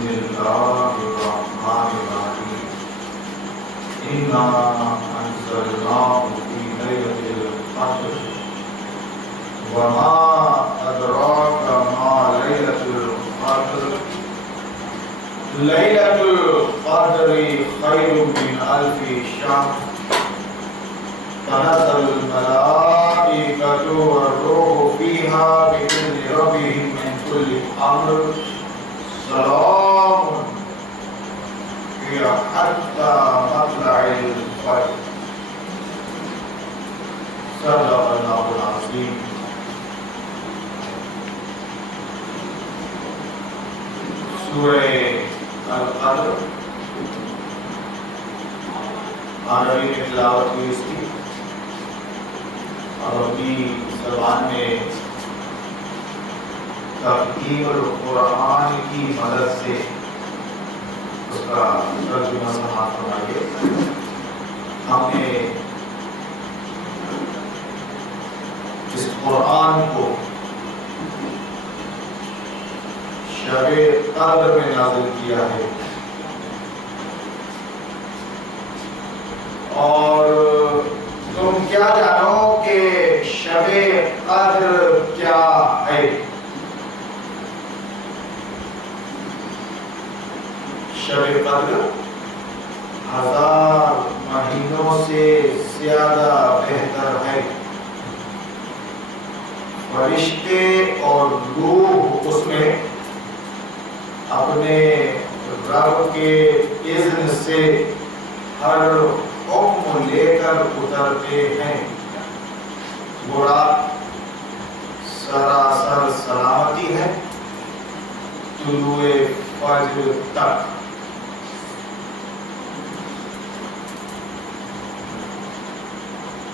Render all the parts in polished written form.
بسم اللہ الرحمن الرحیم انا انزلناه فی لیلۃ القدر وما ادراک ما لیلۃ القدر لیلۃ القدر خیر من الف شہر تنزل الملائکۃ والروح فیہا بإذن ربہم من کل امر سلام هي حتى مطلع الفجر صدق اللہ العظیم. سورہ القدر عربی میں تلاوت ہوئی اس کی، عربی زبان میں ترتیب القرآن کی مدد سے اس کا ترجمہ سماعت فرمائیے. ہم نے اس قرآن کو شب قدر میں نازل کیا ہے، اور تم کیا جانو کہ شب قدر کیا ہے؟ شب قدر 1000 مہینوں سے زیادہ بہتر ہے. فرشتے اور روح اس میں اپنے رب کے اذن سے ہر حکم لے کر اترتے ہیں. وہ رات سراسر سلامتی ہے طلوع فجر تک.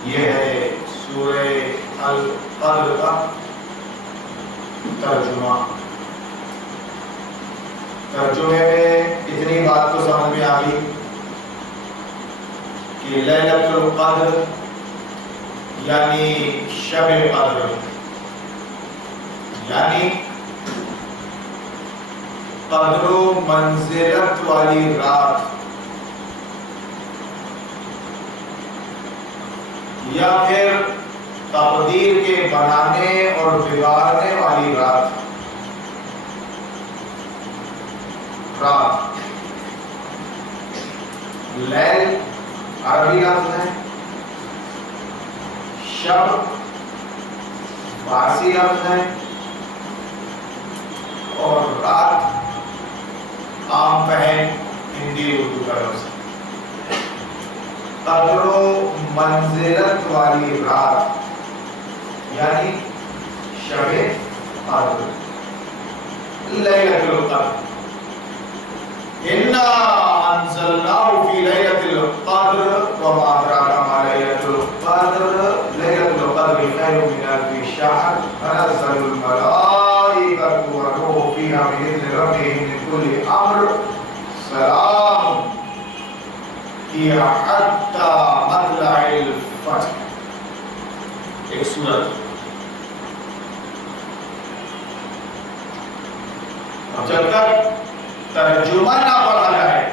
یہ ہے سورہ القدر کا ترجمہ. ترجمے میں اتنی بات تو سمجھ میں آ گئی کہ لیلۃ القدر یعنی شب قدر، یعنی قدر و منزلت والی رات، یا پھر تقدیر کے بنانے اور بگاڑنے والی رات. لیل عربی لفظ ہے، شب فارسی لفظ ہے، اور رات عام فہم ہندی اردو کا لفظ ہے. قدر و منزلت والی رات یعنی شب قدر، لیلۃ القدر. انا انزلناه فی لیلۃ القدر وما ادراک ما لیلۃ القدر لیلۃ القدر خیر من الف شہر تنزل الملائکۃ والروح فیہا بإذن ربہم من کل امر سلام هي حتى مطلع الفجر. ایک سورت. اب جب تک ترجمہ نہ پڑھا جائے،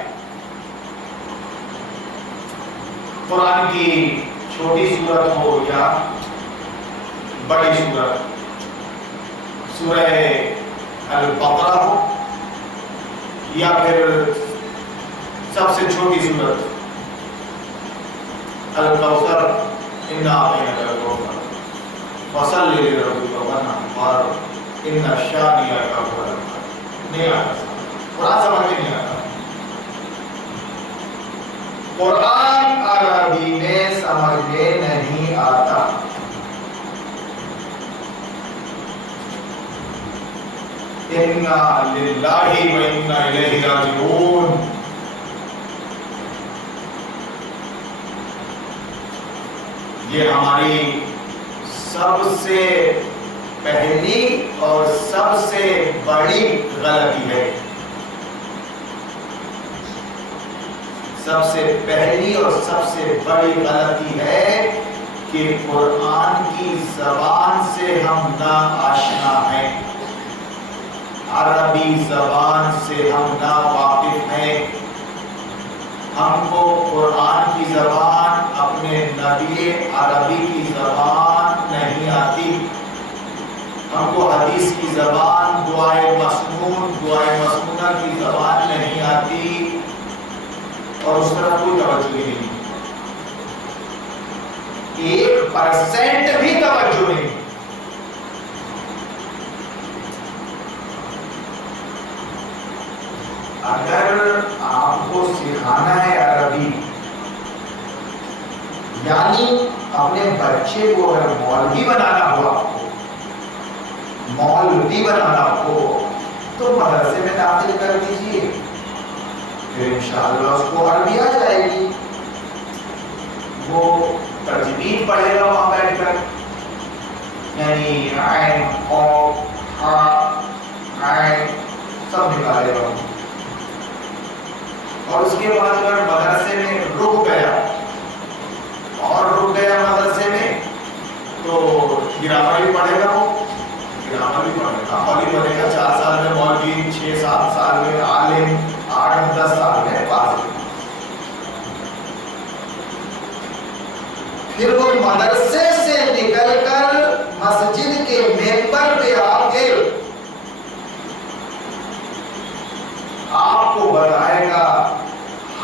قرآن کی چھوٹی سورت ہو یا بڑی سورت، سورہ البقرہ ہو یا پھر سب سے چھوٹی سورت الکوثر، انا اعطیناک الکوثر فصلی لربک وانحر ان شانئک هو الابتر. نہیں آتا، قرآن سمجھ میں نہیں آتا. قرآن عربی میں سمجھ میں نہیں آتا. انا للہ و انا الیہ راجعون. یہ ہماری سب سے پہلی اور سب سے بڑی غلطی ہے. سب سے پہلی اور سب سے بڑی غلطی ہے کہ قرآن کی زبان سے ہم نا آشنا ہیں. عربی زبان سے ہم نا واقف ہیں، ہم کو قرآن کی زبان، اپنے نبی عربی کی زبان نہیں آتی، ہم کو حدیث کی زبان، دعائے مسنونہ کی زبان نہیں آتی، اور اس طرح کوئی توجہ نہیں، 1% بھی توجہ نہیں۔ اگر آپ کو سکھانا ہے عربی، یعنی اپنے بچے کو اگر مولوی بنانا ہو، آپ کو مولوی بنانا ہو تو مدرسے میں داخل کر دیجئے، پھر انشاءاللہ اس کو عربی آ جائے گی، وہ تجوید پڑھے گا وہاں بیٹھ کر، یعنی عین قاف ہا عین سب نکالے گا، اور اس کے بعد اگر مدرسے میں رک گیا مدرسے میں تو گرامر بھی پڑھے گا، وہ گرامر بھی پڑھے گا، مولوی بنے گا، 4 سال میں مولوی، 6-7 سال میں عالم، 8-10 سال میں قاضی، پھر وہ مدرسے سے نکل کر مسجد کے ممبر پہ آ کے آپ کو بتائے گا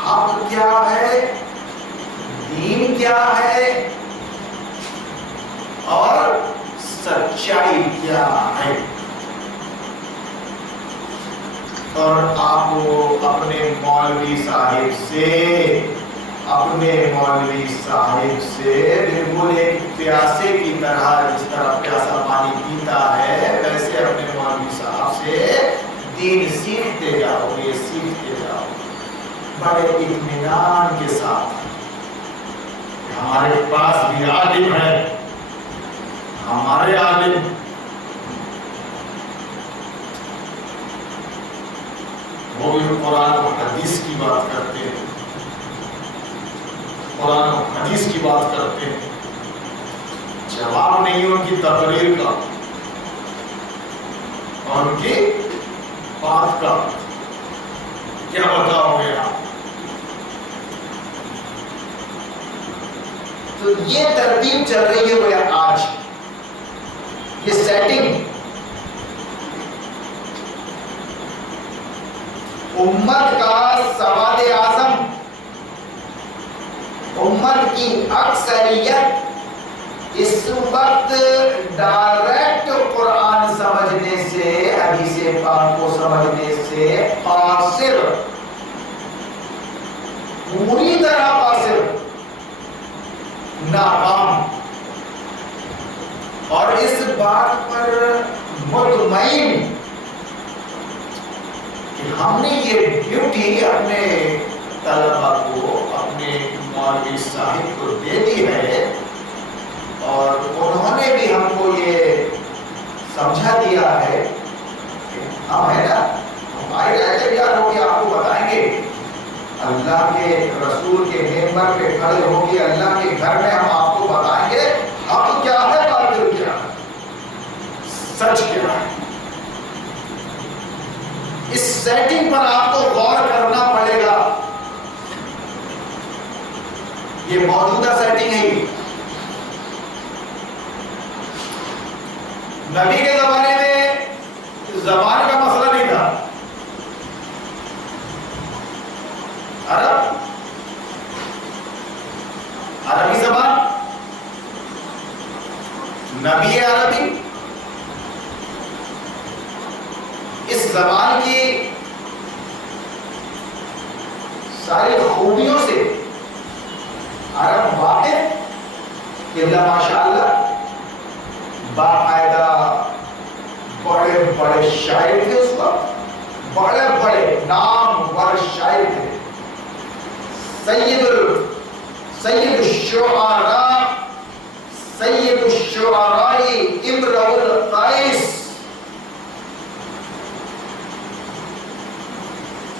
حق کیا ہے، دین کیا ہے، اور سچائی کیا ہے، اور آپ کو اپنے مولوی صاحب سے بالکل ایک پیاسے کی طرح، جس طرح پیاسا پانی پیتا ہے، ویسے اپنے مولوی صاحب سے دین سیکھتے جاؤ بڑے اطمینان کے ساتھ۔ ہمارے پاس بھی عالم ہے، ہمارے عالم وہ بھی قرآن و حدیث کی بات کرتے ہیں، جواب نہیں ان کی تقریر کا اور ان کی بات کا، کیا بتاؤ گے آپ؟ تو یہ ترتیب چل رہی ہے آج، یہ سیٹنگ امت کا سواد اعظم، امت کی اکثریت اس وقت ڈائریکٹ قرآن سمجھنے سے، حدیث پاک کو سمجھنے سے قاصر، پوری طرح قاصر، ناکام، اور اس بات پر مطمئن کہ ہم نے یہ ڈیوٹی اپنے طلبہ کو، اپنے مولوی صاحب کو دے دی ہے، اور انہوں نے بھی ہم کو یہ سمجھا دیا ہے کہ ہم ہے نا، ہمارے رہتے تیار ہو کے آپ کو بتائیں گے، اللہ کے رسول کے ممبر پہ کھڑے ہو کے اللہ کے گھر میں ہم آپ کو بتائیں گے حق کیا ہے، باطل کیا ہے، سچ کیا ہے۔ اس سیٹنگ پر آپ کو غور کرنا پڑے گا، یہ موجودہ سیٹنگ ہے۔ نبی کے زمانے میں زبان کا مسئلہ نہیں تھا، عربی زبان، نبی عربی، اس زبان کی ساری خوبیوں سے عرب واقف، کہ اللہ ماشاءاللہ باقاعدہ بڑے بڑے شاعر تھے اس وقت، بڑے بڑے نامور شاعر تھے، سید الشعراء، سید الشعراء امرؤ القیس،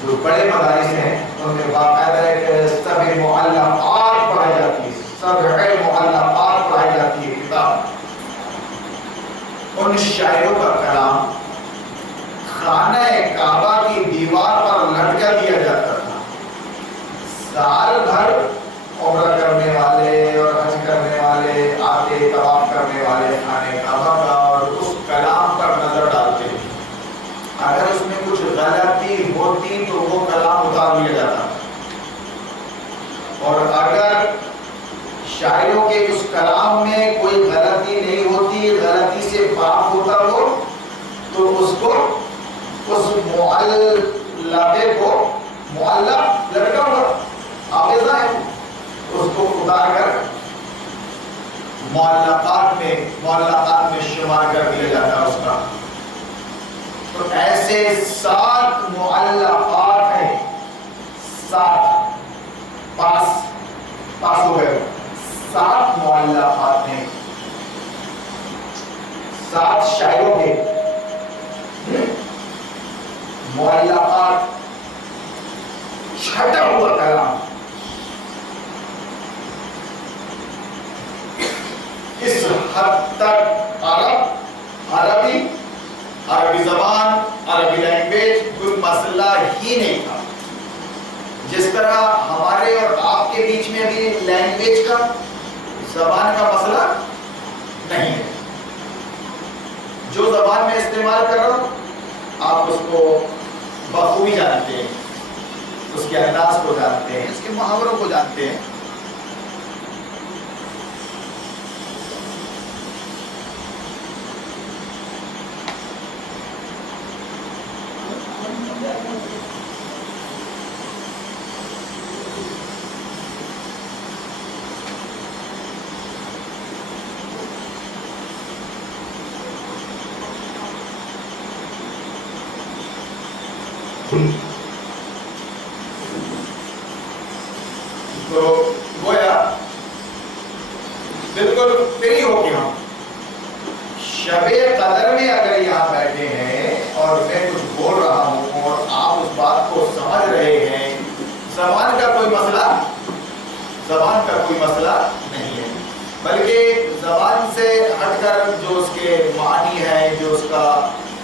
جو بڑے مدارس ہیں ان میں باقاعدہ ایک سبع معلقات پڑھائی جاتی ہے، سبع معلقات پڑھائی جاتی ہے کتاب، ان شاعروں کا کلام خانہ کعبہ کی دیوار پر لٹکا دیا جاتا تھا. سال بھر عمرہ کرنے والے اور حج کرنے والے آتے، طواف کرنے والے خانہ کعبہ کا، اور اس کلام پر نظر ڈالتے. اگر اس میں کچھ غلطی ہوتی تو وہ کلام اتار لیا جاتا، اور اگر شاعروں کے اس کلام میں کوئی غلطی نہیں ہوتی، غلطی سے پاک ہوتا ہو، تو اس کو، اس معلبے کو، معلب لڑکا ہوا حافظہ ہے، اس کو اتار کر معلقات میں شمار کر دیا جاتا اس کا. تو ایسے 7 معلقات ہیں، 7 پاس ہو گئے، 7 معلقات ہیں، 7 شاعروں کے معلقات، چھٹا ہوا کلام. اس حد تک عربی زبان، عربی لینگویج کوئی مسئلہ ہی نہیں تھا. جس طرح ہمارے اور آپ کے بیچ میں بھی لینگویج کا، زبان کا مسئلہ نہیں ہے. جو زبان میں استعمال کر رہا ہوں آپ اس کو بخوبی جانتے ہیں، اس کے انداز کو جانتے ہیں، اس کے محاوروں کو جانتے ہیں. تو گویا بالکل فری ہو کے ہم شب قدر میں اگر یہاں بیٹھے ہیں اور میں کچھ بول رہا ہوں اور آپ اس بات کو سمجھ رہے ہیں، زبان کا کوئی مسئلہ نہیں ہے. بلکہ زبان سے ہٹ کر جو اس کے معنی ہے، جو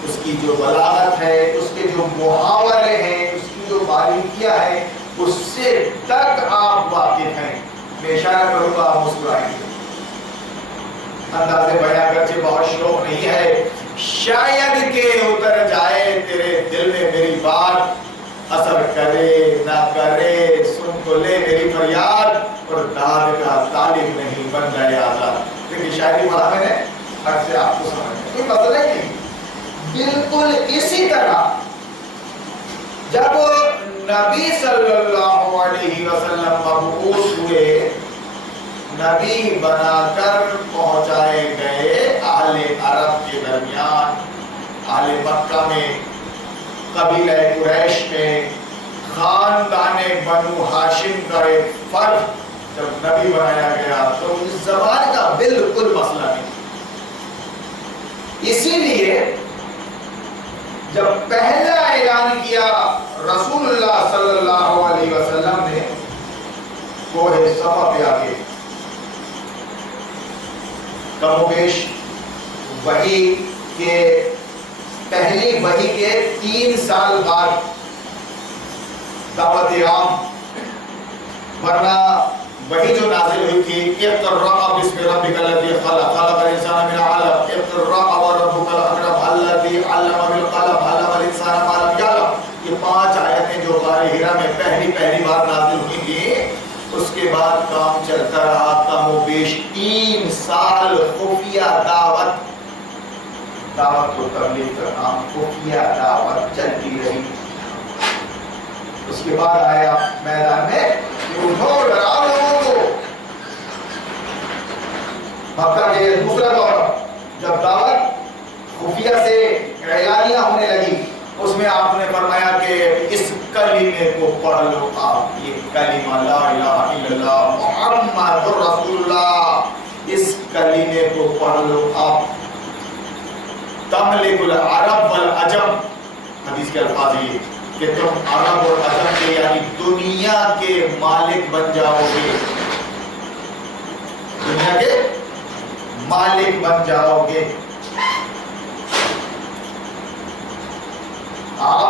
اس کی جو بلاغت ہے، اس کے جو محاورے ہیں، اس کی جو باریکیاں ہیں، اس سے تک آپ واقف ہیں. میں اشارہ کروں گا آپ مسکرائیں گے. انداز بیان اگرچہ بہت شوق نہیں ہے، شاید کہ اتر جائے تیرے دل میں میری بات، اثر کرے نہ کرے سن تو لے میری فریاد، اور داد کا طالب نہیں بن جائے آزاد. لیکن شاعری پڑھا میں نے حق سے آپ کو سمجھنا کوئی مسئلہ نہیں. بالکل اسی طرح جب نبی صلی اللہ علیہ وسلم مبعوث ہوئے، نبی بنا کر پہنچائے گئے اہل عرب کے درمیان، اہل مکہ میں، قبیلہ قریش میں، خاندان بنو ہاشم کا ایک فرد جب نبی بنایا گیا تو اس زبان کا بالکل مسئلہ نہیں. اسی لیے جب پہلا اعلان کیا رسول اللہ صلی اللہ علیہ وسلم نے کوہ صفا پہ آ کے، کم و بیش وحی کے پہلی وحی کے 3 سال بعد دعوت عام، ورنہ وہی جو نازل ہوئی تھی اقرأ باسم ربک الذی خلق، خلق الانسان من علق، اقرأ وربک الاکرم الذی علم بالقلم، علم الانسان ما لم یعلم. یہ 5 آیتیں جو غار حرا میں پہلی بار نازل ہوئی تھی، اس کے بعد کام چلتا رہا. کم و بیش 3 سال خفیہ دعوت و تبلیغ کا کام، خفیہ دعوت چلتی رہی. اس کے بعد آیا میدان میں اٹھو ڈراؤ لوگوں کو. مکہ کے دوسرا دور جب دعوت خفیہ سے اعلانیہ ہونے لگی، اس میں آپ نے فرمایا کہ اس کلمے کو پڑھ لو آپ، یہ کلمہ لا الہ الا اللہ محمد رسول اللہ، اس کلمے کو پڑھ لو آپ. تملک العرب والعجم، حدیث کے الفاظ یہ کہ تم عرب اور عجم کے یعنی دنیا کے مالک بن جاؤ گے، دنیا کے مالک بن جاؤ گے.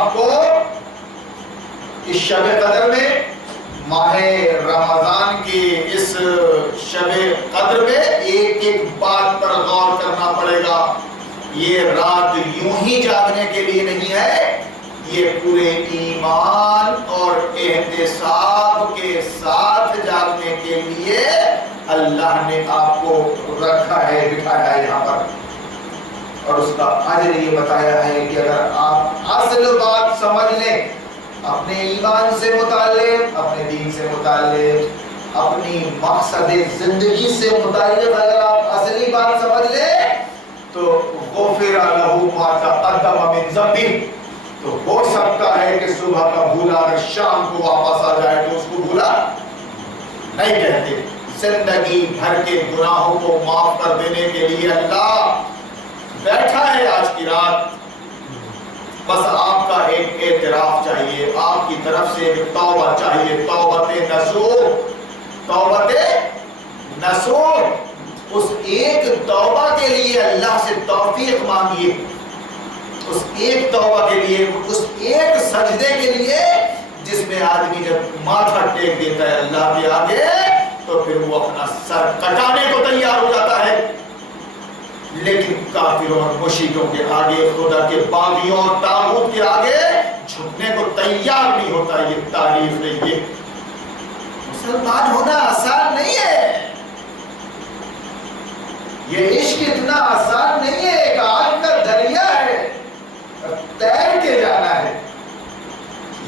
آپ کو اس شب قدر میں، ماہ رمضان کی اس شب قدر میں ایک ایک بات پر غور کرنا پڑے گا۔ یہ رات یوں ہی جاگنے کے لیے نہیں ہے، یہ پورے ایمان اور احتساب کے ساتھ جاگنے کے لیے اللہ نے آپ کو رکھا ہے، بٹھایا ہے یہاں پر، اور اس کا اجر یہ بتایا ہے کہ اگر آپ اصل بات سمجھ لیں، اپنے ایمان سے متعلق، اپنے دین سے متعلق، اپنی مقصد زندگی سے متعلق اگر آپ اصلی بات سمجھ لیں تو غفر لہ ما تقدم من ذنبہ، تو ہو سکتا ہے کہ صبح کا بھولا اگر شام کو واپس آ جائے تو اس کو بھولا نہیں کہتے۔ زندگی بھر کے گناہوں کو معاف کر دینے کے لیے اللہ بیٹھا ہے آج کی رات، بس آپ کا ایک اعتراف چاہیے، آپ کی طرف سے ایک توبہ چاہیے، توبت نصوح، توبت نصوح۔ اس ایک توبہ کے لیے اللہ سے توفیق مانگیے، اس ایک توبہ کے لیے، اس ایک سجدے کے لیے جس میں آدمی جب ماتھا ٹیک دیتا ہے اللہ کے آگے تو پھر وہ اپنا سر کٹانے کو تیار ہو جاتا ہے، لیکن کافروں اور مشرکوں کے آگے، خدا کے باغیوں اور طاغوت کے آگے جھکنے کو تیار نہیں ہوتا۔ یہ تعریف ہے، یہ مسلمان ہونا آسان نہیں ہے، یہ عشق اتنا آسان نہیں ہے، ایک آگ کا دریا ہے، تیر کے جانا ہے۔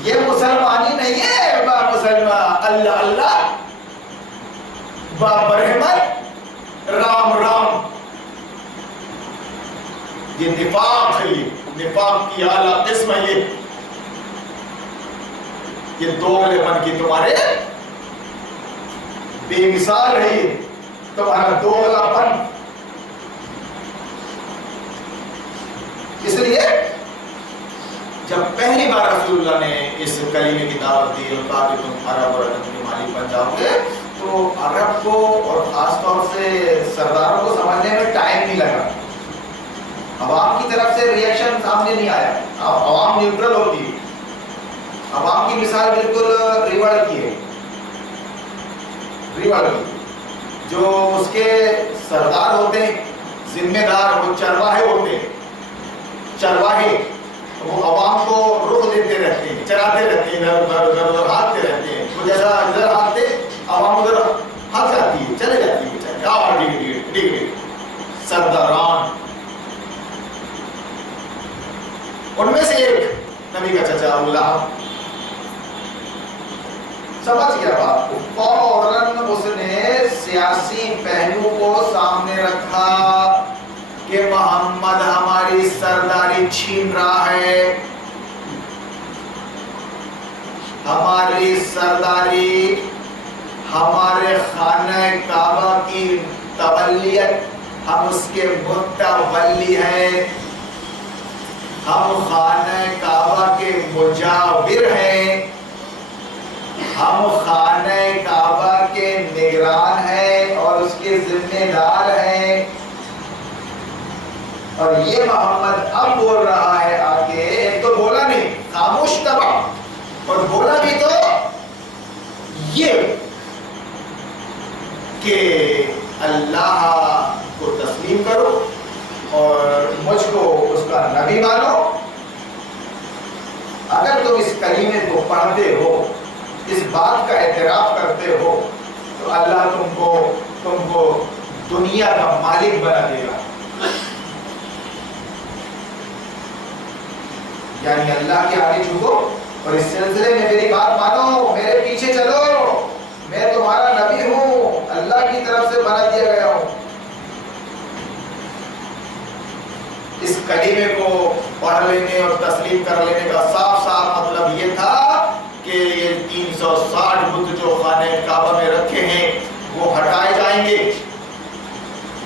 یہ مسلمانی نہیں ہے، با مسلمان اللہ اللہ، با برحمت رام رام، یہ نفاق ہے، یہ نفاق کی اعلیٰ قسم ہے، یہ دوغلے پن کی تمہارے بے مثال ہے، یہ تمہارا دوغلا پن۔ اس لیے جب پہلی بار رسول اللہ نے اس کلمے کی دعوت دی اور کہا کہ تم عرب اور عجم کے مالک بن جاؤ گے، تو عرب کو اور خاص طور سے سرداروں کو سمجھنے میں ٹائم نہیں لگا، عوام کی طرف سے ریئیکشن سامنے نہیں آیا، عوام نیوٹرل ہوتی ہے، عوام کی مثال بالکل ریوڑ کی ہے، ریوڑ کی، جو اس کے سردار ہوتے ہیں، ذمہ دار، وہ چرواہے ہوتے ہیں، چرواہے وہ عوام کو رخ دیتے رہتے ہیں، چراتے رہتے ہیں، ادھر ہاتھتے رہتے ہیں، وہ جیسا ادھر ہاتھتے عوام ادھر ہاتھ جاتی ہے، چلے جاتی ہے، سرداران۔ ان میں سے ایک نبی کا چچا اللہ سمجھ گیا بات کو، فوراً اس نے سیاسی پہلو کو سامنے رکھا کہ محمد ہماری سرداری چھین رہا ہے، ہماری سرداری، ہمارے خانہ کعبہ کی تولیت، ہم اس کے متولی ہیں، ہم خانہ کعبہ کے مجاور ہیں، ہم خانہ کعبہ کے نگران ہیں اور اس کے ذمہ دار ہیں۔ اور یہ محمد اب بول رہا ہے آگے، ایک تو بولا نہیں، خاموش تبا، اور بولا بھی تو یہ کہ اللہ کو تسلیم کرو اور مجھ کو اس کا نبی مانو۔ اگر تم اس کلمے کو پڑھتے ہو، اس بات کا اعتراف کرتے ہو، تو اللہ تم کو دنیا کا مالک بنا دے گا، یعنی اللہ کے آگے جھکو اور اس سلسلے میں میری بات مانو، میرے پیچھے چلو، میں تمہارا نبی ہوں، اللہ کی طرف سے بنا دیا گیا ہوں۔ اس کلمے کو پڑھ لینے اور تسلیم کر لینے کا صاف صاف مطلب یہ تھا کہ یہ 360 بت جو خانہ کعبہ میں رکھے ہیں وہ ہٹائے جائیں گے،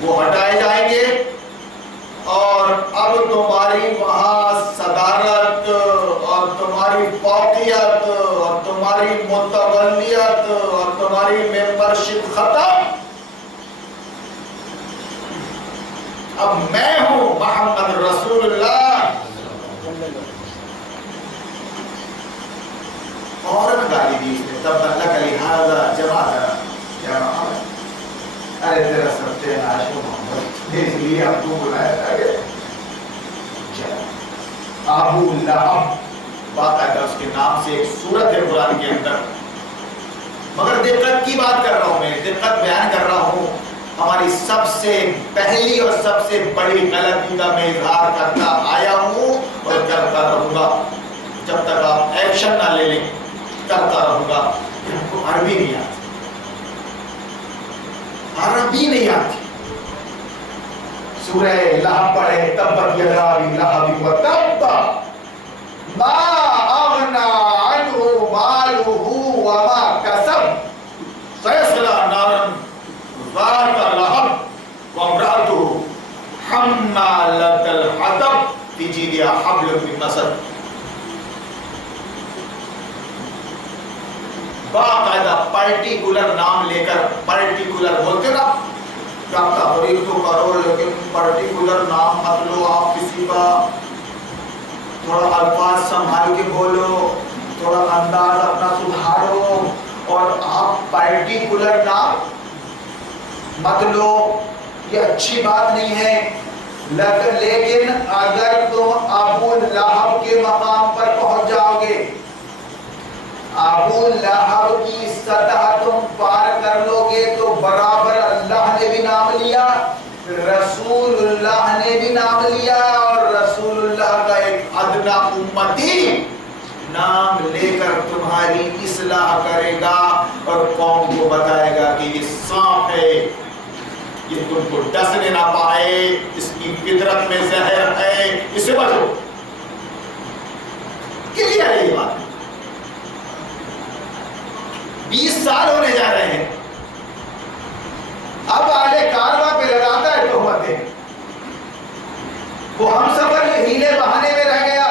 وہ ہٹائے جائیں گے، اور اب تمہاری وہاں صدارت اور تمہاری فوقیت اور تمہاری متولیت اور تمہاری ممبرشپ ختم، اب میں ہوں محمد رسول اللہ، گالی دی اس نے، تب اللہ لہٰذا جماعت کیا محمد، ارے تیرا ستیہ ناش ہو محمد، اس لیے ہم کو بلایا تھا کہ ابو لہب، باقاعدہ اس کے نام سے ایک سورت ہے قرآن کے اندر. مگر دقت کی بات کر رہا ہوں، میں دقت بیان کر رہا ہوں. ہماری سب سے پہلی اور سب سے بڑی غلطی کا میں اظہار کرتا آیا ہوں اور کرتا رہوں گا جب تک آپ ایکشن نہ لے لیں. کرتا رہوں گا کہ ہم کو عربی نہیں آتی، عربی نہیں آتی. سورہ لہب پڑھے، تبت یدا ابی لہب وتب ما اغنى عنه ماله وما كسب سيصلى نارا ذات لهب وامرأته حمالة الحطب في جيدها حبل من مسد. باقاعدہ پرٹیکولر نام لے کر، پرٹیکولر بولتے نا، کیا تحریر تو کرو لیکن پرٹیکولر نام مت لو. آپ کسی کا تھوڑا الفاظ سنبھال کے بولو، تھوڑا انداز اپنا سدھارو، اور آپ پرٹیکولر نام مت لو. یہ اچھی بات نہیں ہے. لیکن اگر تم ابو لہب کے مقام پر پہنچ جاؤ گے، ابو لہب کی سطح تم پار کر لو گے، تو برابر اللہ نے بھی نام لیا، رسول اللہ نے بھی نام لیا، اور رسول اللہ کا ایک ادنا امتی نام لے کر تمہاری اصلاح کرے گا اور قوم کو بتائے گا کہ یہ سانپ ہے، یہ تم کو ڈسنے نہ پائے، اس کی فطرت میں زہر ہے، اسے بچو. کلیئر ہے یہ بات. 20 سال ہونے جا رہے ہیں، اب آلے کارواں پہ لگاتا ہے تہمتیں. وہ ہم سفر ہیلے بہانے میں رہ گیا،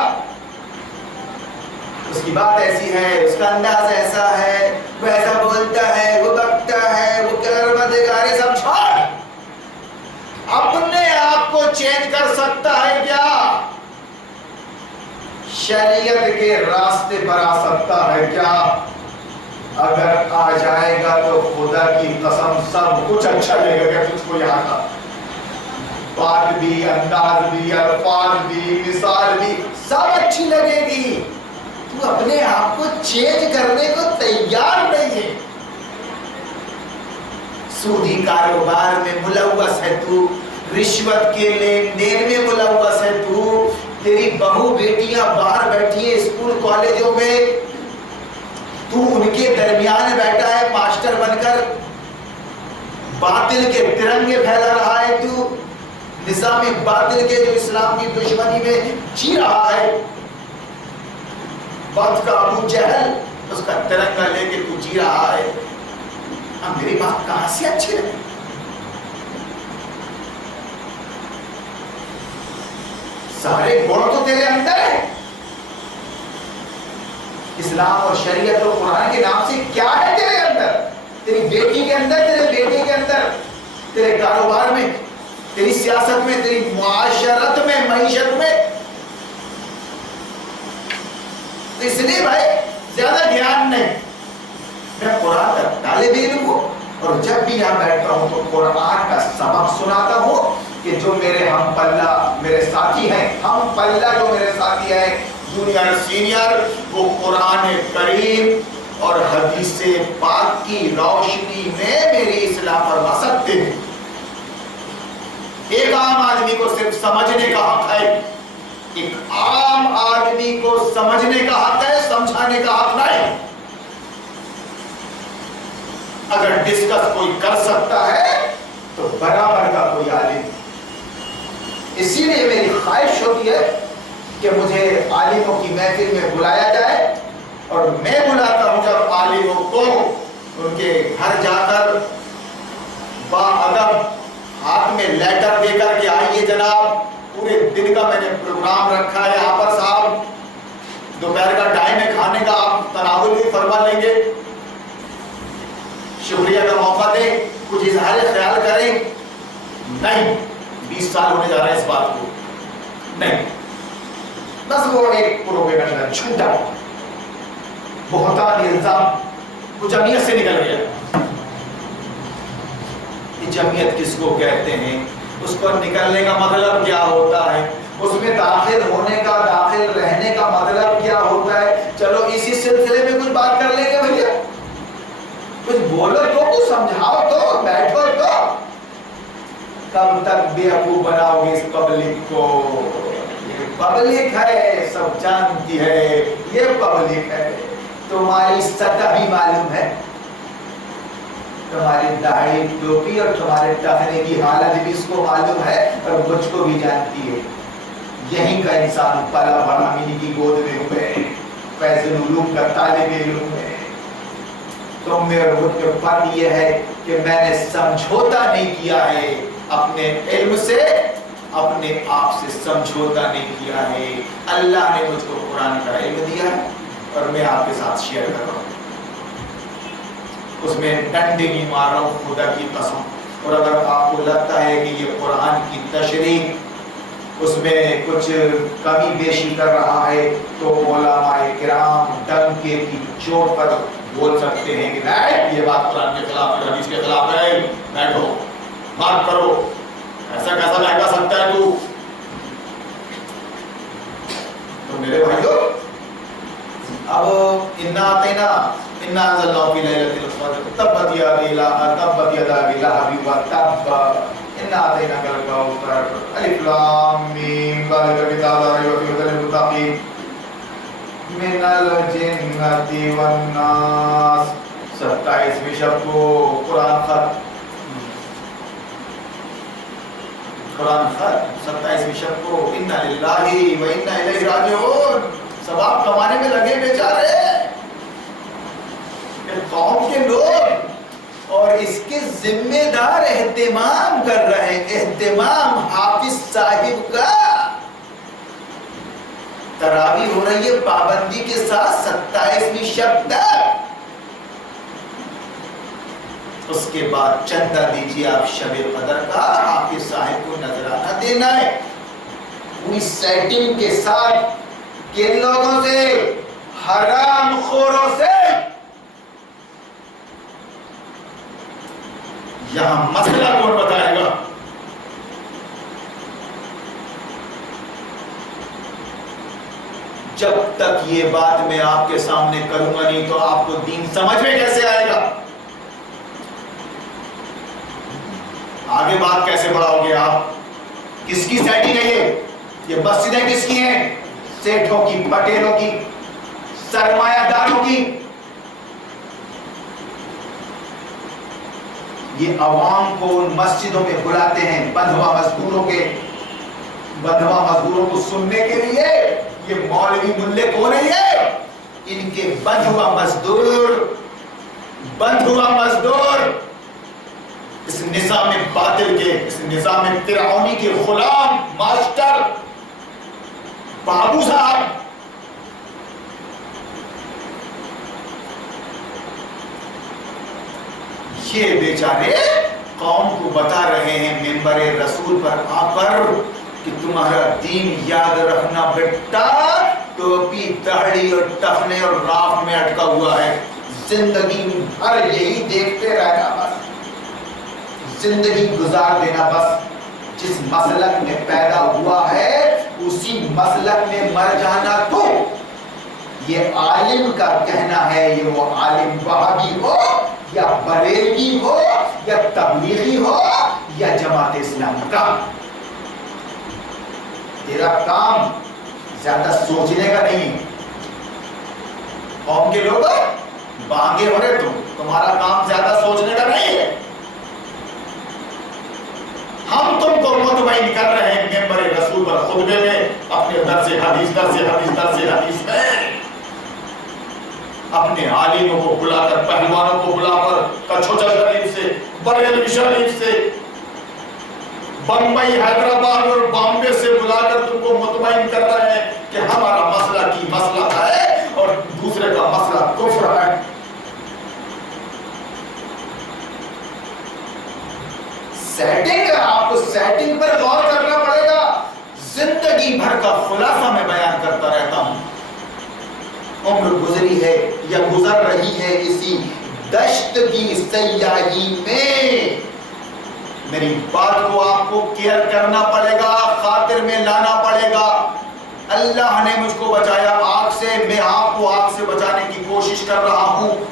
اس کی بات ایسی ہے، اس کا انداز ایسا ہے، وہ ایسا بولتا ہے، وہ بکتا ہے، وہ کرمت گارے سب چھوڑ. اپنے آپ کو چینج کر سکتا ہے کیا؟ شریعت کے راستے پر آ سکتا ہے کیا؟ اگر آ جائے گا تو خدا کی قسم سب کچھ اچھا لگے گا. تجھ کو یہاں کا بات بھی، انداز بھی، الفاظ بھی، مثال بھی سب اچھی لگے گی. تو اپنے آپ کو چینج کرنے کو تیار نہیں ہے. سودی کاروبار میں ملوث ہے تو، رشوت کے لین دین میں ملوث ہے تو، تیری بہو بیٹیاں باہر بیٹھی ہیں اسکول کالجوں میں، تو ان کے درمیان بیٹھا ہے ماسٹر بن کر، باطل کے ترنگے پھیلا رہا ہے تو، نظام باطل کے جو اسلام کی دشمنی میں جی رہا ہے. وقت کا ابو جہل اس کا ترنگا لے کے تو جی رہا ہے. اب میری بات کہاں سے اچھی لگی؟ سارے گڑ تو تیرے اندر ہے. اسلام اور شریعت اور قرآن کے نام سے کیا ہے تیرے اندر؟ تیری بیٹی کے اندر، تیرے بیٹے کے اندر، تیرے کاروبار میں، تیری سیاست میں، تیری معاشرت میں، معیشت میں. اس لیے بھائی زیادہ دھیان نہیں. میں قرآن کا طالب علم ہوں اور جب بھی یہاں بیٹھتا ہوں تو قرآن کا سبق سناتا ہوں کہ جو میرے ہم پلہ میرے ساتھی ہیں، ہم پلہ جو میرے ساتھی ہیں، جونیئر سینئر، وہ قرآن کریم اور حدیث پاک کی روشنی میں میری اصلاح فرما سکتے ہیں. ایک عام آدمی کو صرف سمجھنے کا حق ہے، ایک عام آدمی کو سمجھنے کا حق ہے، سمجھانے کا حق نہیں. اگر ڈسکس کوئی کر سکتا ہے تو برابر کا کوئی عالم. اسی لیے میری خواہش ہوتی ہے کہ مجھے عالموں کی محفل میں بلایا جائے، اور میں بلاتا ہوں جب عالموں کو ان کے گھر جا کر باادب ہاتھ میں لیٹر دے کر کہ آئیے جناب، پورے دن کا میں نے پروگرام رکھا ہے یہاں پر صاحب، دوپہر کا ٹائم ہے کھانے کا، آپ تناول بھی فرما لیں گے، شکریہ کا موقع دیں، کچھ اظہار خیال کریں. نہیں، 20 سال ہونے جا رہا ہے اس بات کو. نہیں، بس وہ ایک پروپیگنڈا چھوٹا بہتان الزام وہ جمعیت سے نکل گیا. یہ جمعیت کس کو کہتے ہیں؟ اس کو نکلنے کا مطلب کیا ہوتا ہے؟ اس میں داخل ہونے کا، داخل رہنے کا مطلب کیا ہوتا ہے؟ چلو اسی سلسلے میں کچھ بات کر لیں گے بھیا. کچھ بولو تو، کچھ سمجھاؤ تو، بیٹھو تو. کب تک بے وقوف بناؤ گے اس پبلک کو؟ یہ پبلک ہے، سب جانتی ہے یہ پبلک ہے. تمہاری سطح بھی معلوم ہے، تمہاری داڑھی ٹوپی اور تمہارے ٹہنے کی حالت بھی اس کو معلوم ہے اور مجھ کو بھی جانتی ہے. یہیں کا انسان پلا بڑا منی کی گود میں ہوئے، فیض العلوم کا طالب علم ہے. تم میں اور مجھ میں فرق یہ ہے کہ میں نے سمجھوتا نہیں کیا ہے اپنے علم سے، اپنے آپ سے سمجھوتا نہیں کیا ہے. اللہ نے مجھ کو قرآن کا علم دیا ہے اور میں آپ کے ساتھ شیئر کر رہا ہوں. اس میں ڈنڈے نہیں مار رہا ہوں خدا کی قسم. اور اگر آپ کو لگتا ہے کہ یہ قرآن کی تشریح اس میں کچھ کمی بیشی کر رہا ہے تو علماء کرام ڈنکے کی چوٹ پر بول سکتے ہیں کہ یہ بات قرآن کے خلاف ہے، حدیث کے خلاف ہے، بیٹھو بات کرو. ایسا کیسا بہکا سکتا ہے تو میرے بھائیو، اب انا آتینا انا انزلناہ فی لیلۃ القدر تبت یدا ابی لہب وتب انا آتیناک الکوثر الف لام میم ذالک الکتاب لا ریب فیہ ھدی للمتقین من الجنۃ والناس. 27ویں شب کو قرآن ختم. 27ویں شب کو انا للہ و انا الیہ راجعون. ثواب کمانے میں لگے بیچارے قوم کے لوگ، اور اس کے ذمہ دار اہتمام کر رہے ہیں. اہتمام حافظ صاحب کا. تراویح ہو رہی ہے پابندی کے ساتھ 27ویں شب تک. اس کے بعد چندہ دیجیے آپ شب قدر کا، حافظ صاحب کو نذرانہ دینا ہے پوری سیٹنگ کے ساتھ. کن لوگوں سے؟ حرام خوروں سے. یہاں مسئلہ کون بتائے گا؟ جب تک یہ بات میں آپ کے سامنے کروں گا نہیں تو آپ کو دین سمجھ میں کیسے آئے گا؟ آگے بات کیسے بڑھاؤ گے آپ؟ کس کی سیٹنگ ہے یہ مسجدیں کس کی ہیں؟ سیٹھوں کی، پٹیلوں کی، سرمایہ داروں کی. یہ عوام کو ان مسجدوں میں بلاتے ہیں بندھوا مزدوروں کو سننے کے لیے. یہ مولوی ملے کون ہے؟ یہ ان کے بندھوا مزدور اس نظام باطل کے، اس نظام فرعونی کے غلام ماسٹر بابو صاحب. یہ بیچارے قوم کو بتا رہے ہیں ممبر رسول پر آ کر کہ تمہارا دین یاد رکھنا بیٹا، ٹوپی داڑھی اور ٹخنے اور راف میں اٹکا ہوا ہے. زندگی بھر یہی دیکھتے رہنا، بس زندگی گزار دینا. بس جس مسلک میں پیدا ہوا ہے اسی مسلک میں مر جانا. تو یہ عالم کا کہنا ہے، یہ وہ عالم وہابی ہو یا بریلوی ہو یا تبلیغی ہو یا جماعت اسلامی کا. تیرا کام زیادہ سوچنے کا نہیں. قوم کے لوگ بانگے ہو رہے، تمہارا کام زیادہ سوچنے کا نہیں ہے. ہم تم کو مطمئن کر رہے ہیں ممبر رسول پر خطبے میں، اپنے درس حدیث میں اپنے عالموں کو بلا کر، پہلوانوں کو بلا کر، کچھوچا شریف سے، بریلوی شریف سے، بمبئی، حیدرآباد اور بامبے سے بلا کر تم کو مطمئن کر رہے ہیں کہ ہمارا مسئلہ کی مسئلہ ہے اور دوسرے کا مسئلہ کفر ہے. سیٹنگ، آپ کو سیٹنگ پر غور کرنا پڑے گا. زندگی بھر کا خلاصہ میں بیان کرتا رہتا ہوں. عمر گزری ہے یا گزر رہی ہے کسی دشت کی سیاحی میں، میری بات کو آپ کو کیئر کرنا پڑے گا، خاطر میں لانا پڑے گا۔ اللہ نے مجھ کو بچایا آگ سے، میں آپ کو آگ سے بچانے کی کوشش کر رہا ہوں۔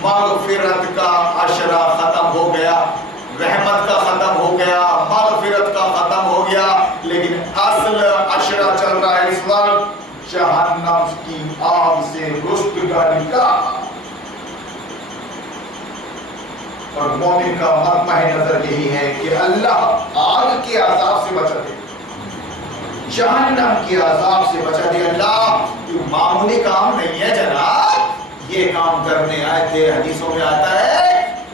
مغفرت کا عشرہ ختم ہو گیا، رحمت کا ختم ہو گیا، مغفرت کا ختم ہو گیا، لیکن اصل عشرہ چل رہا ہے اس وقت جہنم کی آگ سے رستگاری کا۔ اور مومن کا مرمہ نظر یہی ہے کہ اللہ آگ کے عذاب سے بچا دے، جہنم کے عذاب سے بچا دے۔ اللہ یہ معمولی کام نہیں ہے جناب، یہ کام کرنے آئے تھے، حدیثوں میں آتا ہے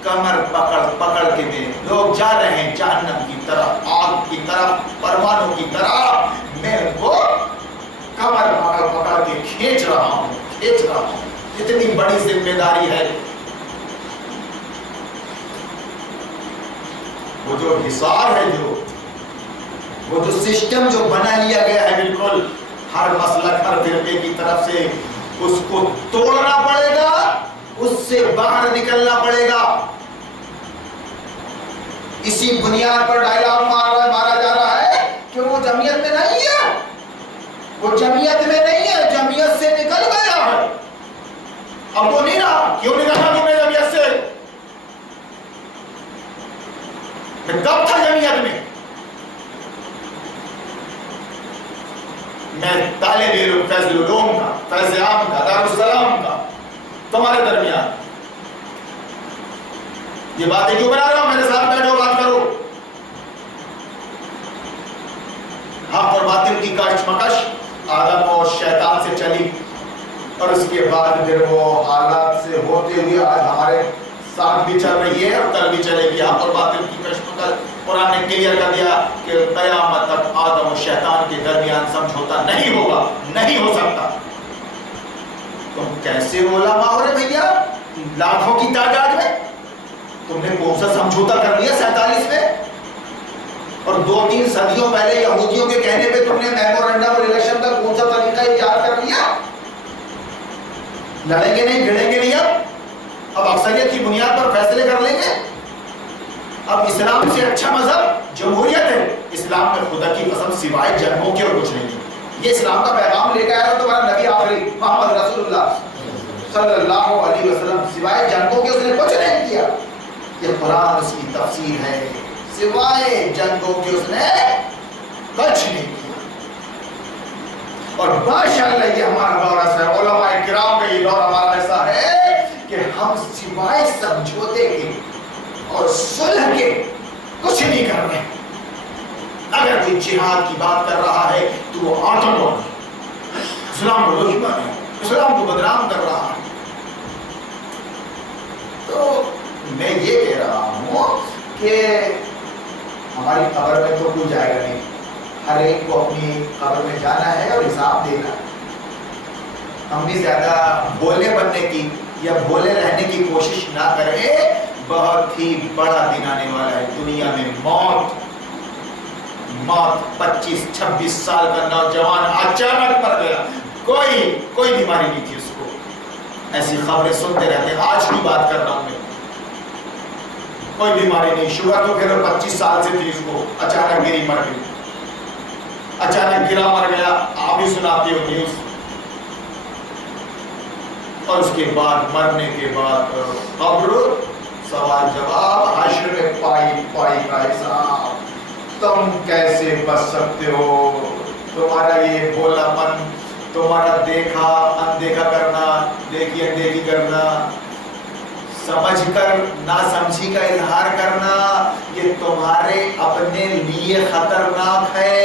کمر پکڑ پکڑ کے دے، لوگ جا رہے ہیں جہنم کی طرف، آگ کی طرف، پروانوں کی طرف، میں ان کو کمر پکڑ پکڑ کے کھینچ رہا ہوں، کھینچ رہا ہوں۔ اتنی بڑی ذمہ داری ہے۔ وہ جو حصار ہے، وہ جو سسٹم جو بنا لیا گیا ہے، بالکل ہر مسلک ہر فرقے کی طرف سے، اس کو توڑنا پڑے گا، اس سے باہر نکلنا پڑے گا۔ اسی بنیاد پر ڈائلاگ مارا جا رہا ہے کہ وہ جمعیت میں نہیں ہے، وہ جمعیت میں نہیں ہے، جمعیت سے نکل گیا ہے، اب وہ نہیں رہا۔ کیوں نکلنا تم نے جمعیت سے؟ میں کب تھا جمعیت میں؟ میں طالب علم فیض العلوم کا، فیض عام کا، دارالسلام کا، تمہارے درمیان یہ باتیں کیوں بنا رہا ہوں؟ میرے ساتھ بیٹھو، بات کرو۔ حق اور باطل کی کشمکش آدم اور شیطان سے چلی، اور اس کے بعد پھر وہ حالات سے ہوتے ہوئے آج ہمارے ساتھ بھی چل رہی ہے اور کل بھی چلے گی۔ حق اور باطل کی کشمکش قرآن نے کلیئر کر دیا کہ قیامت تک آدم اور شیطان کے درمیان سمجھوتا نہیں ہوگا، نہیں ہو سکتا۔ تم کیسے علماء ہو رہے بھیا لاکھوں کی تعداد میں؟ تم نے کون سا سمجھوتا کر لیا 47 میں؟ اور 2-3 صدیوں پہلے یہودیوں کے کہنے پہ تم نے میمورنڈم اور الیکشن کا کون سا طریقہ ایجاد کر لیا؟ لڑیں گے نہیں، بھیڑیں گے نہیں، اب اکثریت کی بنیاد پر فیصلے کر لیں گے۔ اب اسلام سے اچھا مذہب جمہوریت ہے۔ اسلام میں خدا کی قسم سوائے جنگوں کے اور کچھ نہیں ہے۔ یہ اسلام کا پیغام لے کے آیا تو تمہارا نبی آخری محمد رسول اللہ صلی اللہ علیہ وسلم، سوائے جنگوں کے اس نے کچھ نہیں کیا۔ یہ قرآن اس کی تفسیر ہے، سوائے جنگوں کے اس نے کچھ نہیں کیا۔ اور ماشاءاللہ یہ ہمارا دور ایسا ہے، علماء کرام کا یہ دور ہمارا ایسا ہے کہ ہم سوائے سمجھوتے کے اور صلح کے کچھ نہیں کر رہے۔ اگر کوئی جہاد کی بات کر رہا ہے تو وہ آتم ہے، اسلام کو دشمن ہے، اسلام کو بدنام کر رہا ہے۔ تو میں یہ کہہ رہا ہوں کہ ہماری قبر میں تو کوئی جائے گا نہیں، ہر ایک کو اپنی قبر میں جانا ہے اور حساب دینا ہے۔ ہم بھی زیادہ بولے بننے کی یا بولے رہنے کی کوشش نہ کریں، بہت ہی بڑا دن آنے والا ہے۔ دنیا میں موت 25-26 سال کا نوجوان اچانک مر گیا، کوئی بیماری نہیں تھی اس کو، ایسی خبریں سنتے رہتے ہیں۔ آج کی بات کر رہا ہوں میں، کوئی بیماری نہیں، شوگر تو پھر 25 سال سے تھی اس کو، اچانک گری مر گئی، اچانک گرا مر گیا، آپ بھی سناتے ہو نیوز۔ اور اس کے بعد مرنے کے بعد قبر، سوال جواب، حشر میں پائی کا حساب۔ تم کیسے بچ سکتے ہو؟ تمہارا یہ بولا پن، تمہارا دیکھا اندیکھا کرنا، دیکھی اندیکھی کرنا، سمجھ کر نہ سمجھی کا اظہار کرنا، یہ تمہارے اپنے لیے خطرناک ہے۔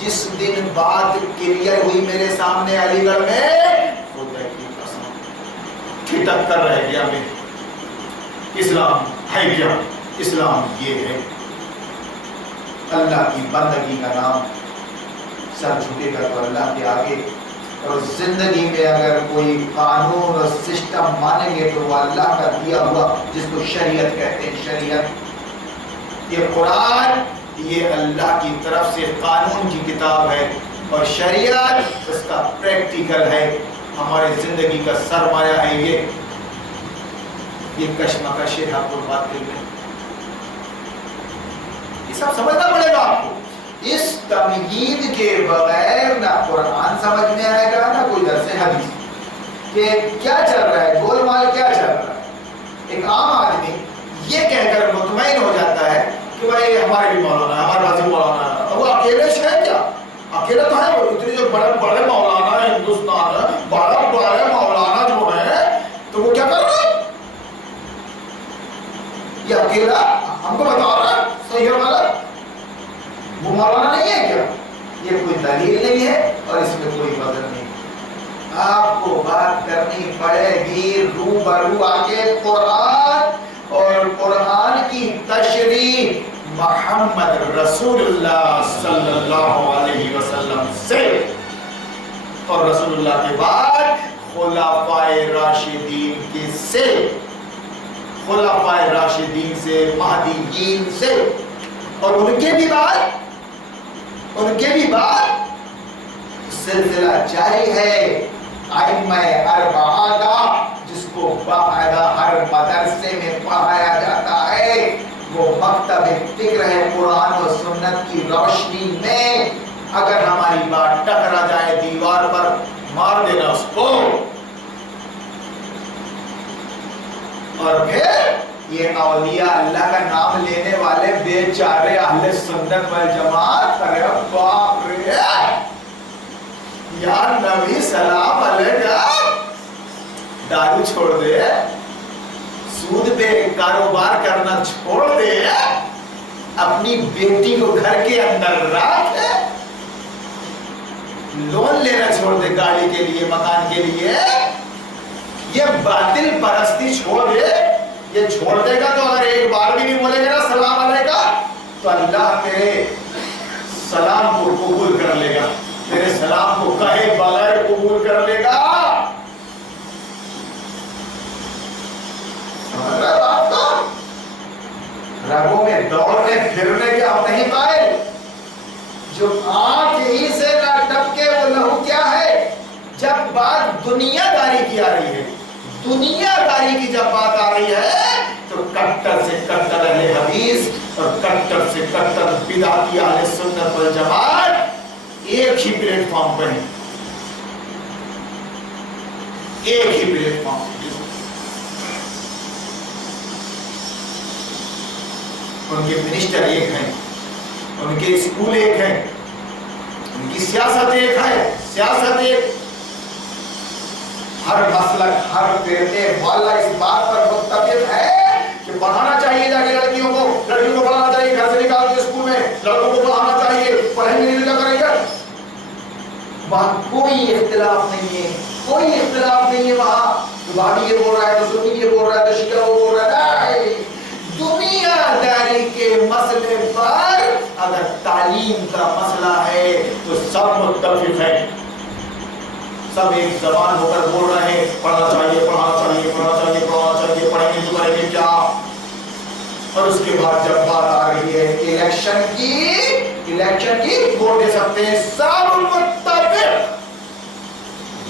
جس دن بات کلیئر ہوئی میرے سامنے علی گڑھ میں، خدا کی قسم ٹھٹک کر رہ گیا میں۔ اسلام ہے کیا؟ اسلام یہ ہے اللہ کی بندگی کا نام، سر جھکے گا تو اللہ کے آگے، اور زندگی میں اگر کوئی قانون اور سسٹم مانیں گے تو وہ اللہ کا دیا ہوا، جس کو شریعت کہتے ہیں، شریعت۔ یہ قرآن یہ اللہ کی طرف سے قانون کی کتاب ہے، اور شریعت اس کا پریکٹیکل ہے۔ ہماری زندگی کا سرمایہ ہے یہ کشمکش ہے حق اور باطل میں. یہ سب سمجھنا پڑے گا آپ کو. اس تمہید کے بغیر نہ قرآن سمجھ میں آئے گا نہ کوئی درس حدیث کہ کیا چل رہا ہے، گول مال کیا چل رہا ہے. ایک عام آدمی یہ کہہ کر مطمئن ہو جاتا ہے کہ بھائی ہمارے بھی مولانا ہے، ہمارے پاس بھی مولانا ہے. وہ اکیلے ہے کیا؟ اکیلا تو ہے. وہ اتنے جو بڑے بڑے مولانا ہے ہندوستان میں، بڑے بڑے مولانا جو ہیں، تو وہ کیا کر رہے ہیں؟ یہ اکیلا ہم کو بتا رہا ہے صحیح ہے غلط. وہ مولانا نہیں ہے کیا؟ یہ کوئی دلیل نہیں ہے اور اس میں کوئی وزن نہیں. آپ کو بات کرنی پڑے گی روبرو آگے قرآن اور قرآن کی تشریح محمد رسول اللہ صلی اللہ علیہ وسلم سے، اور رسول اللہ کے بعد خلفائے راشدین کے سے، خلفائے راشدین سے، مہدیین سے، اور ان کے بھی بعد سلسلہ جاری ہے ائمہ اربعہ کا، جس کو باقاعدہ ہر مدرسے میں پڑھایا جاتا ہے. وہ مکتب فکر ہے قرآن و سنت کی روشنی میں. اگر ہماری بات ٹکرا جائے دیوار پر، مار دینا اس کو. اور پھر یہ اولیاء اللہ کا نام لینے والے بیچارے اہل سنت والجماعت، ارے باپ رے، یا نبی سلام علیکہ، دارو چھوڑ دے، سود پہ کاروبار کرنا چھوڑ دے، اپنی بیٹی کو گھر کے اندر رکھ، لون لینا چھوڑ دے گاڑی کے لیے، مکان کے لیے. یہ باطل پرستی چھوڑ دے. یہ چھوڑ دے گا تو اگر ایک بار بھی نہیں بولے گا نا سلام علیکہ، تو اللہ تیرے سلام کو قبول کر لے گا، تیرے سلام کو کہے بغیر قبول کر لے گا. رگوں میں دوڑنے پھرنے کے ہم نہیں قائل. جو آنکھ ہی سے نہ ٹپکے وہ لہو کیا ہے. جب بات دنیا داری کی آ رہی ہے، دنیا داری کی جب بات آ رہی ہے، تو کٹر سے کٹر اہل حدیث اور کٹر سے کٹر بدعتی اہل سنت والجماعت ایک ہی پلیٹ فارم پہ ہیں، ایک ہی پلیٹ فارم پہ. ان کے منسٹر ایک ہیں، ان کے اسکول ایک ہیں، ان کی سیاست ایک ہے، سیاست ایک. ہر مسلک، ہر فرقے والا اس بات پر متفق ہے کہ پڑھانا چاہیے جا کے لڑکیوں کو پڑھانا چاہیے، گھر سے نکال کے اسکول میں لڑکوں کو پڑھانا چاہیے، پڑھیں گے نہیں کریں گے. وہاں کوئی اختلاف نہیں ہے، کوئی اختلاف نہیں ہے. وہاں بھابی یہ بول رہا ہے تو سنی یہ بول رہا ہے تو شیعہ وہ بول رہا ہے. دنیا داری کے مسئلے پر اگر تعلیم کا مسئلہ ہے تو سب متفق ہیں، سب ایک زبان ہو کر بول رہے ہیں پڑھنا چاہیے، پڑھانا چاہیے، پڑھنا چاہیے، پڑھانا چاہیے. پڑھیں گے تو کریں گے کیا؟ اور اس کے بعد جب بات آ رہی ہے الیکشن کی ووٹ دے سکتے ہیں سب متفق.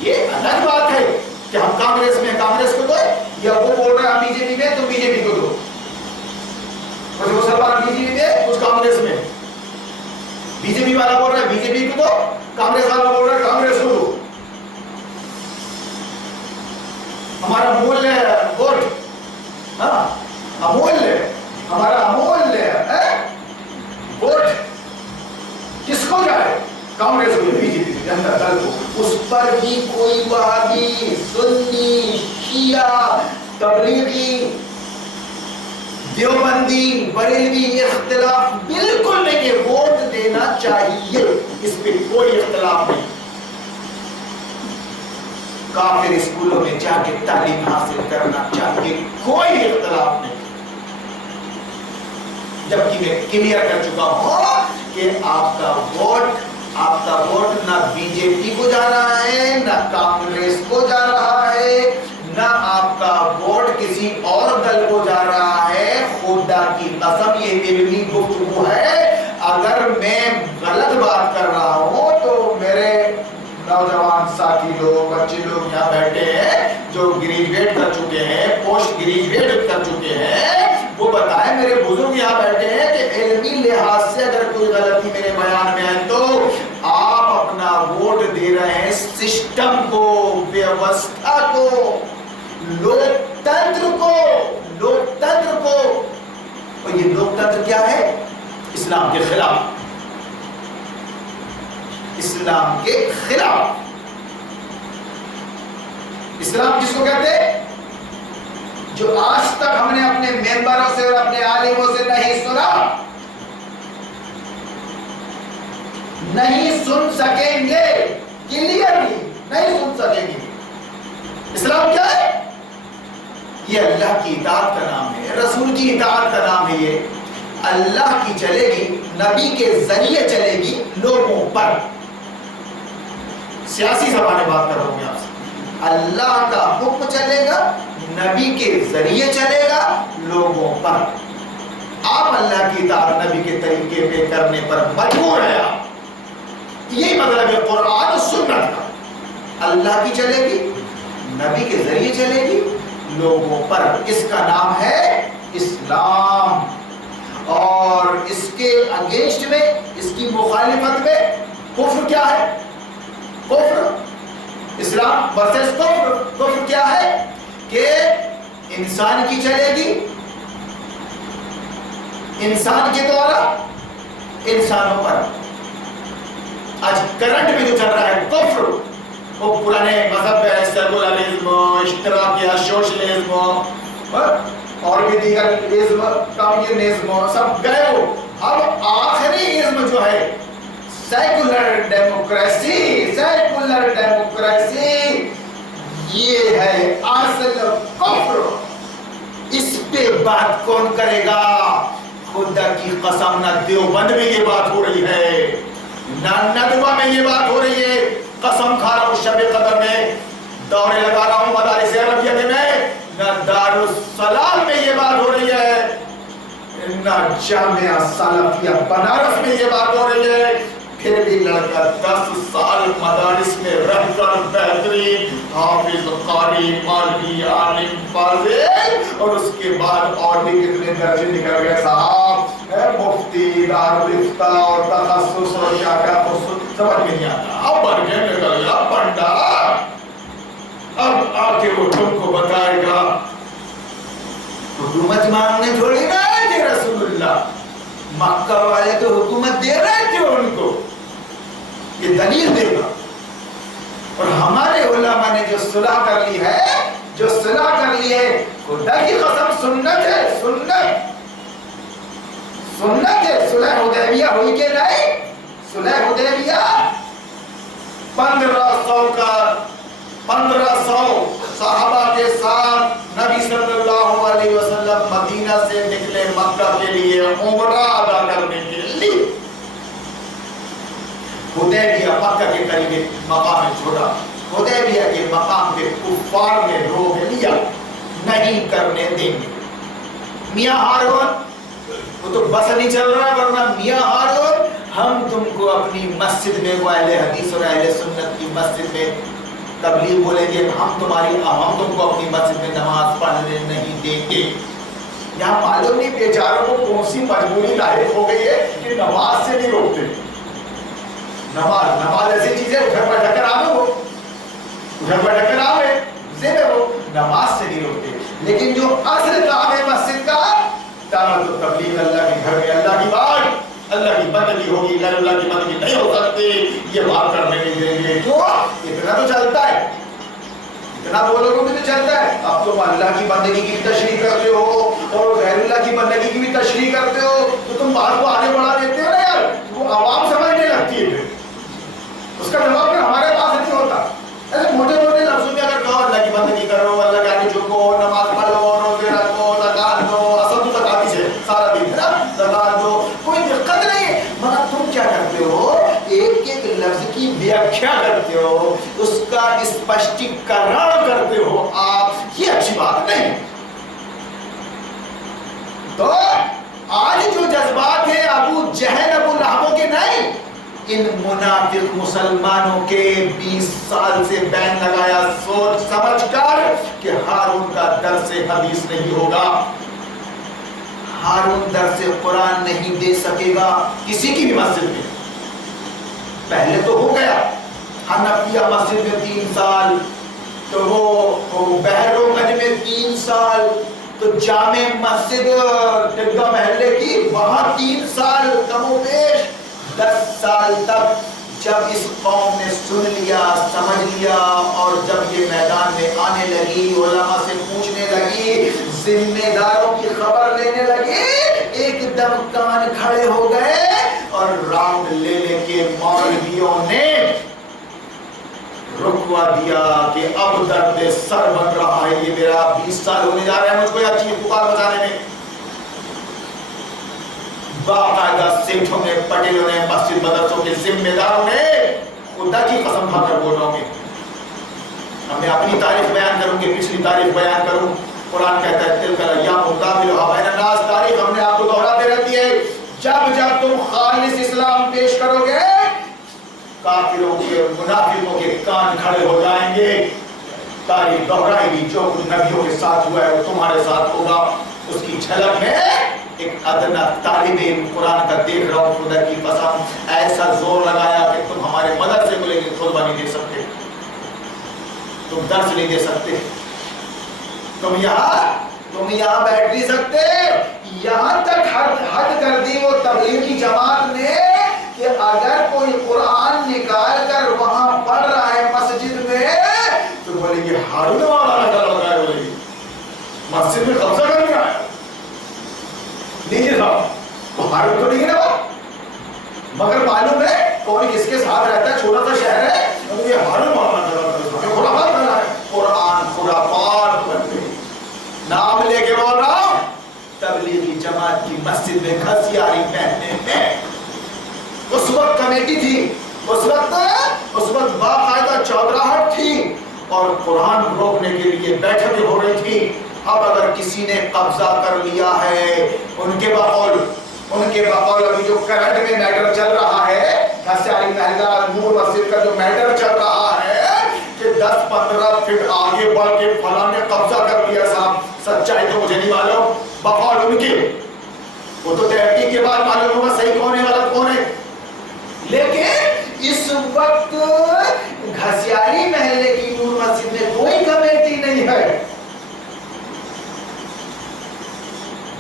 یہ الگ بات ہے کہ ہم کانگریس کو دو، یا وہ بول رہے ہیں ہم بی جے پی میں، تم بی جے پی کو دو. مسلمان بی جے پی میں، کچھ کانگریس میں. بی جے پی والا بول رہا ہے بی جے پی کو دو، کانگریس والا بول رہا ہے کانگریس کو دو. ہمارا مول ہے ووٹ، ہاں امول ہے، ہمارا امول ہے ووٹ کس کو جائے؟ کانگریس کو، بی جے پی جنتا دل کو. اس پر بھی کوئی وہابی، سنی، شیعہ، تبلیغی، دیوبندی، بریلوی اختلاف بالکل نہیں ہے. ووٹ دینا چاہیے، اس پہ کوئی اختلاف نہیں. کافر اسکولوں میں جا کے تعلیم حاصل کرنا چاہیے، کوئی اختلاف نہیں. جبکہ میں کلیئر کر چکا ہوں کہ آپ کا ووٹ نہ بی جے پی کو جا رہا ہے، نہ کانگریس کو جا رہا ہے، نہ آپ کا ووٹ کسی اور دل کو جا رہا ہے. خدا کی قسم یہ علمی گفتگو ہے. اگر میں غلط بات کر رہا ہوں تو میرے نوجوان نوجوان ساتھی لوگ بچے لوگ یہاں بیٹھے ہیں جو گریجویٹ کر چکے ہیں پوسٹ گریجویٹ کر چکے ہیں وہ بتائیں میرے بزرگ یہاں بیٹھے ہیں کہ علمی لحاظ سے اگر کوئی غلطی میرے بیان میں ہے تو آپ اپنا ووٹ دے رہے ہیں سسٹم کو ویوستھا کو لوکتنتر کو اور یہ لوکتنتر کیا ہے اسلام کے خلاف اسلام کے خلاف اسلام کس کو کہتے ہیں جو آج تک ہم نے اپنے ممبروں سے اور اپنے عالموں سے نہیں سنا نہیں سن سکیں گے کلیئرلی نہیں سن سکیں گے اسلام کیا ہے یہ اللہ کی اطاعت کا نام ہے رسول کی اطاعت کا نام ہے یہ اللہ کی چلے گی نبی کے ذریعے چلے گی لوگوں پر سیاسی زبان میں بات کر رہا ہوں میں آپ سے اللہ کا حکم چلے گا نبی کے ذریعے چلے گا لوگوں پر آپ اللہ کی اطاعت نبی کے طریقے پہ کرنے پر مجبور ہیں آپ یہی مطلب ہے قرآن و سنت کا اللہ کی چلے گی نبی کے ذریعے چلے گی لوگوں پر اس کا نام ہے اسلام اور اس کے اگینسٹ میں اس کی مخالفت میں کفر کیا ہے کفر اسلام ورسس کفر کیا ہے کہ انسان کی چلے گی انسان کے دوارا انسانوں پر آج کرنٹ میں جو چل رہا ہے کفر وہ پرانے مذہب ہے سیکولرزم اشتراکیہ سوشلزم اور بھی دیگر ازم کمیونزم سب گئے ہو اب آخری ازم جو ہے سیکولر ڈیموکریسی یہ ہے اصل کفر اس پہ بات کون کرے گا خدا کی قسم نہ دیوبند میں یہ بات ہو رہی ہے نہ ندوہ میں یہ بات ہو رہی ہے قسم کھا رہا ہوں شب قدر میں دورے لگا رہا ہوں مدارس عربیہ میں نہ دارالسلام میں یہ بات ہو رہی ہے نہ جامعہ سلفیہ بنارس میں یہ بات ہو رہی ہے پھر بھی لڑکا 10 سال مدارس میں رہ کر بہترین حافظ قاری مولوی عالم فاضل اور اس کے بعد اور بھی کتنے درجے نکل گئے صاحب مفتی دارالفتہ اور تخصص اور کیا کیا خصوص سمجھ میں نہیں آتا اب بڑھ کے نکل گیا پنڈا اب آ کے وہ تم کو بتائے گا حکومت مانگنے تھوڑی نہ آئے تھے رسول اللہ مکہ والے تو حکومت دے رہے تھے ان کو یہ دلیل دے گا اور ہمارے علماء نے جو صلح کر لی ہے خدا کی قسم سنت ہے صلح حدیبیہ ہوئی کہ نہیں صلح حدیبیہ 1500 صحابہ کے ساتھ نبی صلی اللہ علیہ وسلم مدینہ سے نکلے مکہ کے لیے عمرہ ادا کرنے کے لیے حدیبیہ مکہ کے قریب مقام چھوڑا حدیبیہ کے مقام پہ کفار نے روک لیا نہیں کرنے دیں گے میاں ہارون وہ تو بس نہیں چل رہا ورنہ میاں ہارون ہم تم کو اپنی مسجد میں وہ اہل حدیث اور اہل سنت کی مسجد میں تبلیغ بولیں گے ہم تم کو اپنی مسجد میں نماز پڑھنے نہیں دیں گے یہاں معلوم نہیں بیچاروں کو کون سی مجبوری لاحق ہو گئی ہے کہ نماز سے نہیں روکتے نماز ایسی چیز ہے گھر پر ڈھکر آوے وہ نماز سے نہیں روکتے لیکن جو اصل کام ہے مسجد کا دعوت و تبلیغ اللہ کے گھر میں اللہ کی بات اللہ کی بندگی ہوگی غیر اللہ کی بندگی نہیں ہو سکتی یہ بات کرنے نہیں دیں گے کیوں اتنا تو چلتا ہے اتنا وہ لوگوں میں تو چلتا ہے اب تم اللہ کی بندگی کی بھی تشریح کرتے ہو اور غیر اللہ کی بندگی کی بھی تشریح کرتے ہو تو تم بات کو آگے بڑھا دیتے ہو نا یار وہ عوام سمجھنے لگتی ہے اس کا جواب پھر ہمارے پاس نہیں ہوتا ایسے موٹے موٹے لفظوں میں اگر کہو اللہ کی بندگی کرو اللہ کے آگے جھکو نماز پڑھو روزے رکھو زکات دو اصل تو زکات ہی ہے سارا دن ہے نا زکات دو کوئی دقت نہیں ہے مگر تم کیا کرتے ہو ایک ایک لفظ کی ویاخیا کرتے ہو اس کا اسپشٹیکرن کرتے ہو آپ یہ اچھی بات نہیں تو آج جو جذبات ہیں ابو جہل ابو لہبوں کے نہیں ان منافق مسلمانوں کے 20 سال سے بین لگایا سوچ سمجھ کر کہ ہارون کا درس حدیث نہیں ہوگا، ہارون درس قرآن نہیں دے سکے گا کسی کی بھی مسجد میں۔ پہلے تو ہو گیا حنفیہ مسجد میں 3 سال، تو وہ بہرو گنج میں 3 سال، تو جامع مسجد ٹگا محلے کی وہاں 3 سال، کم و بیش 10 سال تک جب اس قوم نے سن لیا سمجھ لیا اور جب یہ میدان میں آنے لگی، علماء سے پوچھنے لگی، ذمہ داروں کی خبر لینے لگی، ایک دم کان کھڑے ہو گئے اور راؤنڈ لے لے کے مولویوں نے رکوا دیا کہ اب درد سر بن رہا ہے، یہ میرا 20 سال ہونے جا رہا ہے مجھ کو یہ چیز پکار بتانے میں۔ باقاعدہ سیٹھوں نے، پٹیلوں نے، مسجد مدرسوں کے ذمہ داروں نے، خدا کی قسم کھا کر بول رہا ہوں اب میں اپنی تاریخ بیان کروں گی، پچھلی تاریخ بیان کروں۔ قرآن کہتا ہے تلک الایام نداولها بین الناس، تاریخ ہم نے آپ کو دہراتے رہتی ہے، جب جب تم خالص اسلام پیش کرو گے کافروں کے منافقوں کے کان کھڑے ہو جائیں گے، تاریخ دہرائے گی، جو کچھ نبیوں کے ساتھ ہوا ہے وہ تمہارے ساتھ ہوگا۔ اس کی جھلک میں ایک ادنا طالب علم قرآن کا دیکھ رہا ہوں، خدا کی قسم ایسا زور لگایا کہ تم ہمارے مدرسے کو لے کے خطبہ نہیں دے سکتے، تم درس نہیں دے سکتے، تم یہاں بیٹھ نہیں سکتے۔ یہاں تک حد کر دی وہ تبلیغی جماعت نے کہ اگر کوئی قرآن نکال کر وہاں پڑھ رہا ہے مسجد میں تو بولے گی ہارون والا نکال رہا ہے، بولے گی مسجد میں قبضہ کرنے آیا نہیں صاحب، وہ ہارون تو نہیں ہے مگر معلوم ہے کون کس کے ساتھ رہتا ہے، چھوٹا سا شہر ہے، یہ ہارون والا نکال خرافات بنا ہے، قرآن خرافات بن گئی۔ نام لے کے بول رہا ہوں تبلیغی جماعت کی مسجد میں گھسیاری پہننے میں اس وقت کمیٹی تھی، اس وقت باقاعدہ چودراہٹ تھی اور قرآن روکنے کے لیے بیٹھکیں ہو رہی تھی۔ اب اگر کسی نے قبضہ کر لیا ہے ان کے بقول ابھی جو کرنٹ میں میٹر چل رہا ہے، گھسیاری محلہ نور مسجد کا جو میٹر چل رہا ہے کہ 10-15 فٹ آگے بڑھ کے فلاں نے قبضہ کر لیا، صاحب سچائی تو مجھے نہیں معلوم، بقول ان کی وہ تو تحقیق کے بعد معلوم ہوگا صحیح کون ہے غلط کون ہے، لیکن اس وقت گھسیاری محلے کی نور مسجد میں کوئی کمیٹی نہیں ہے،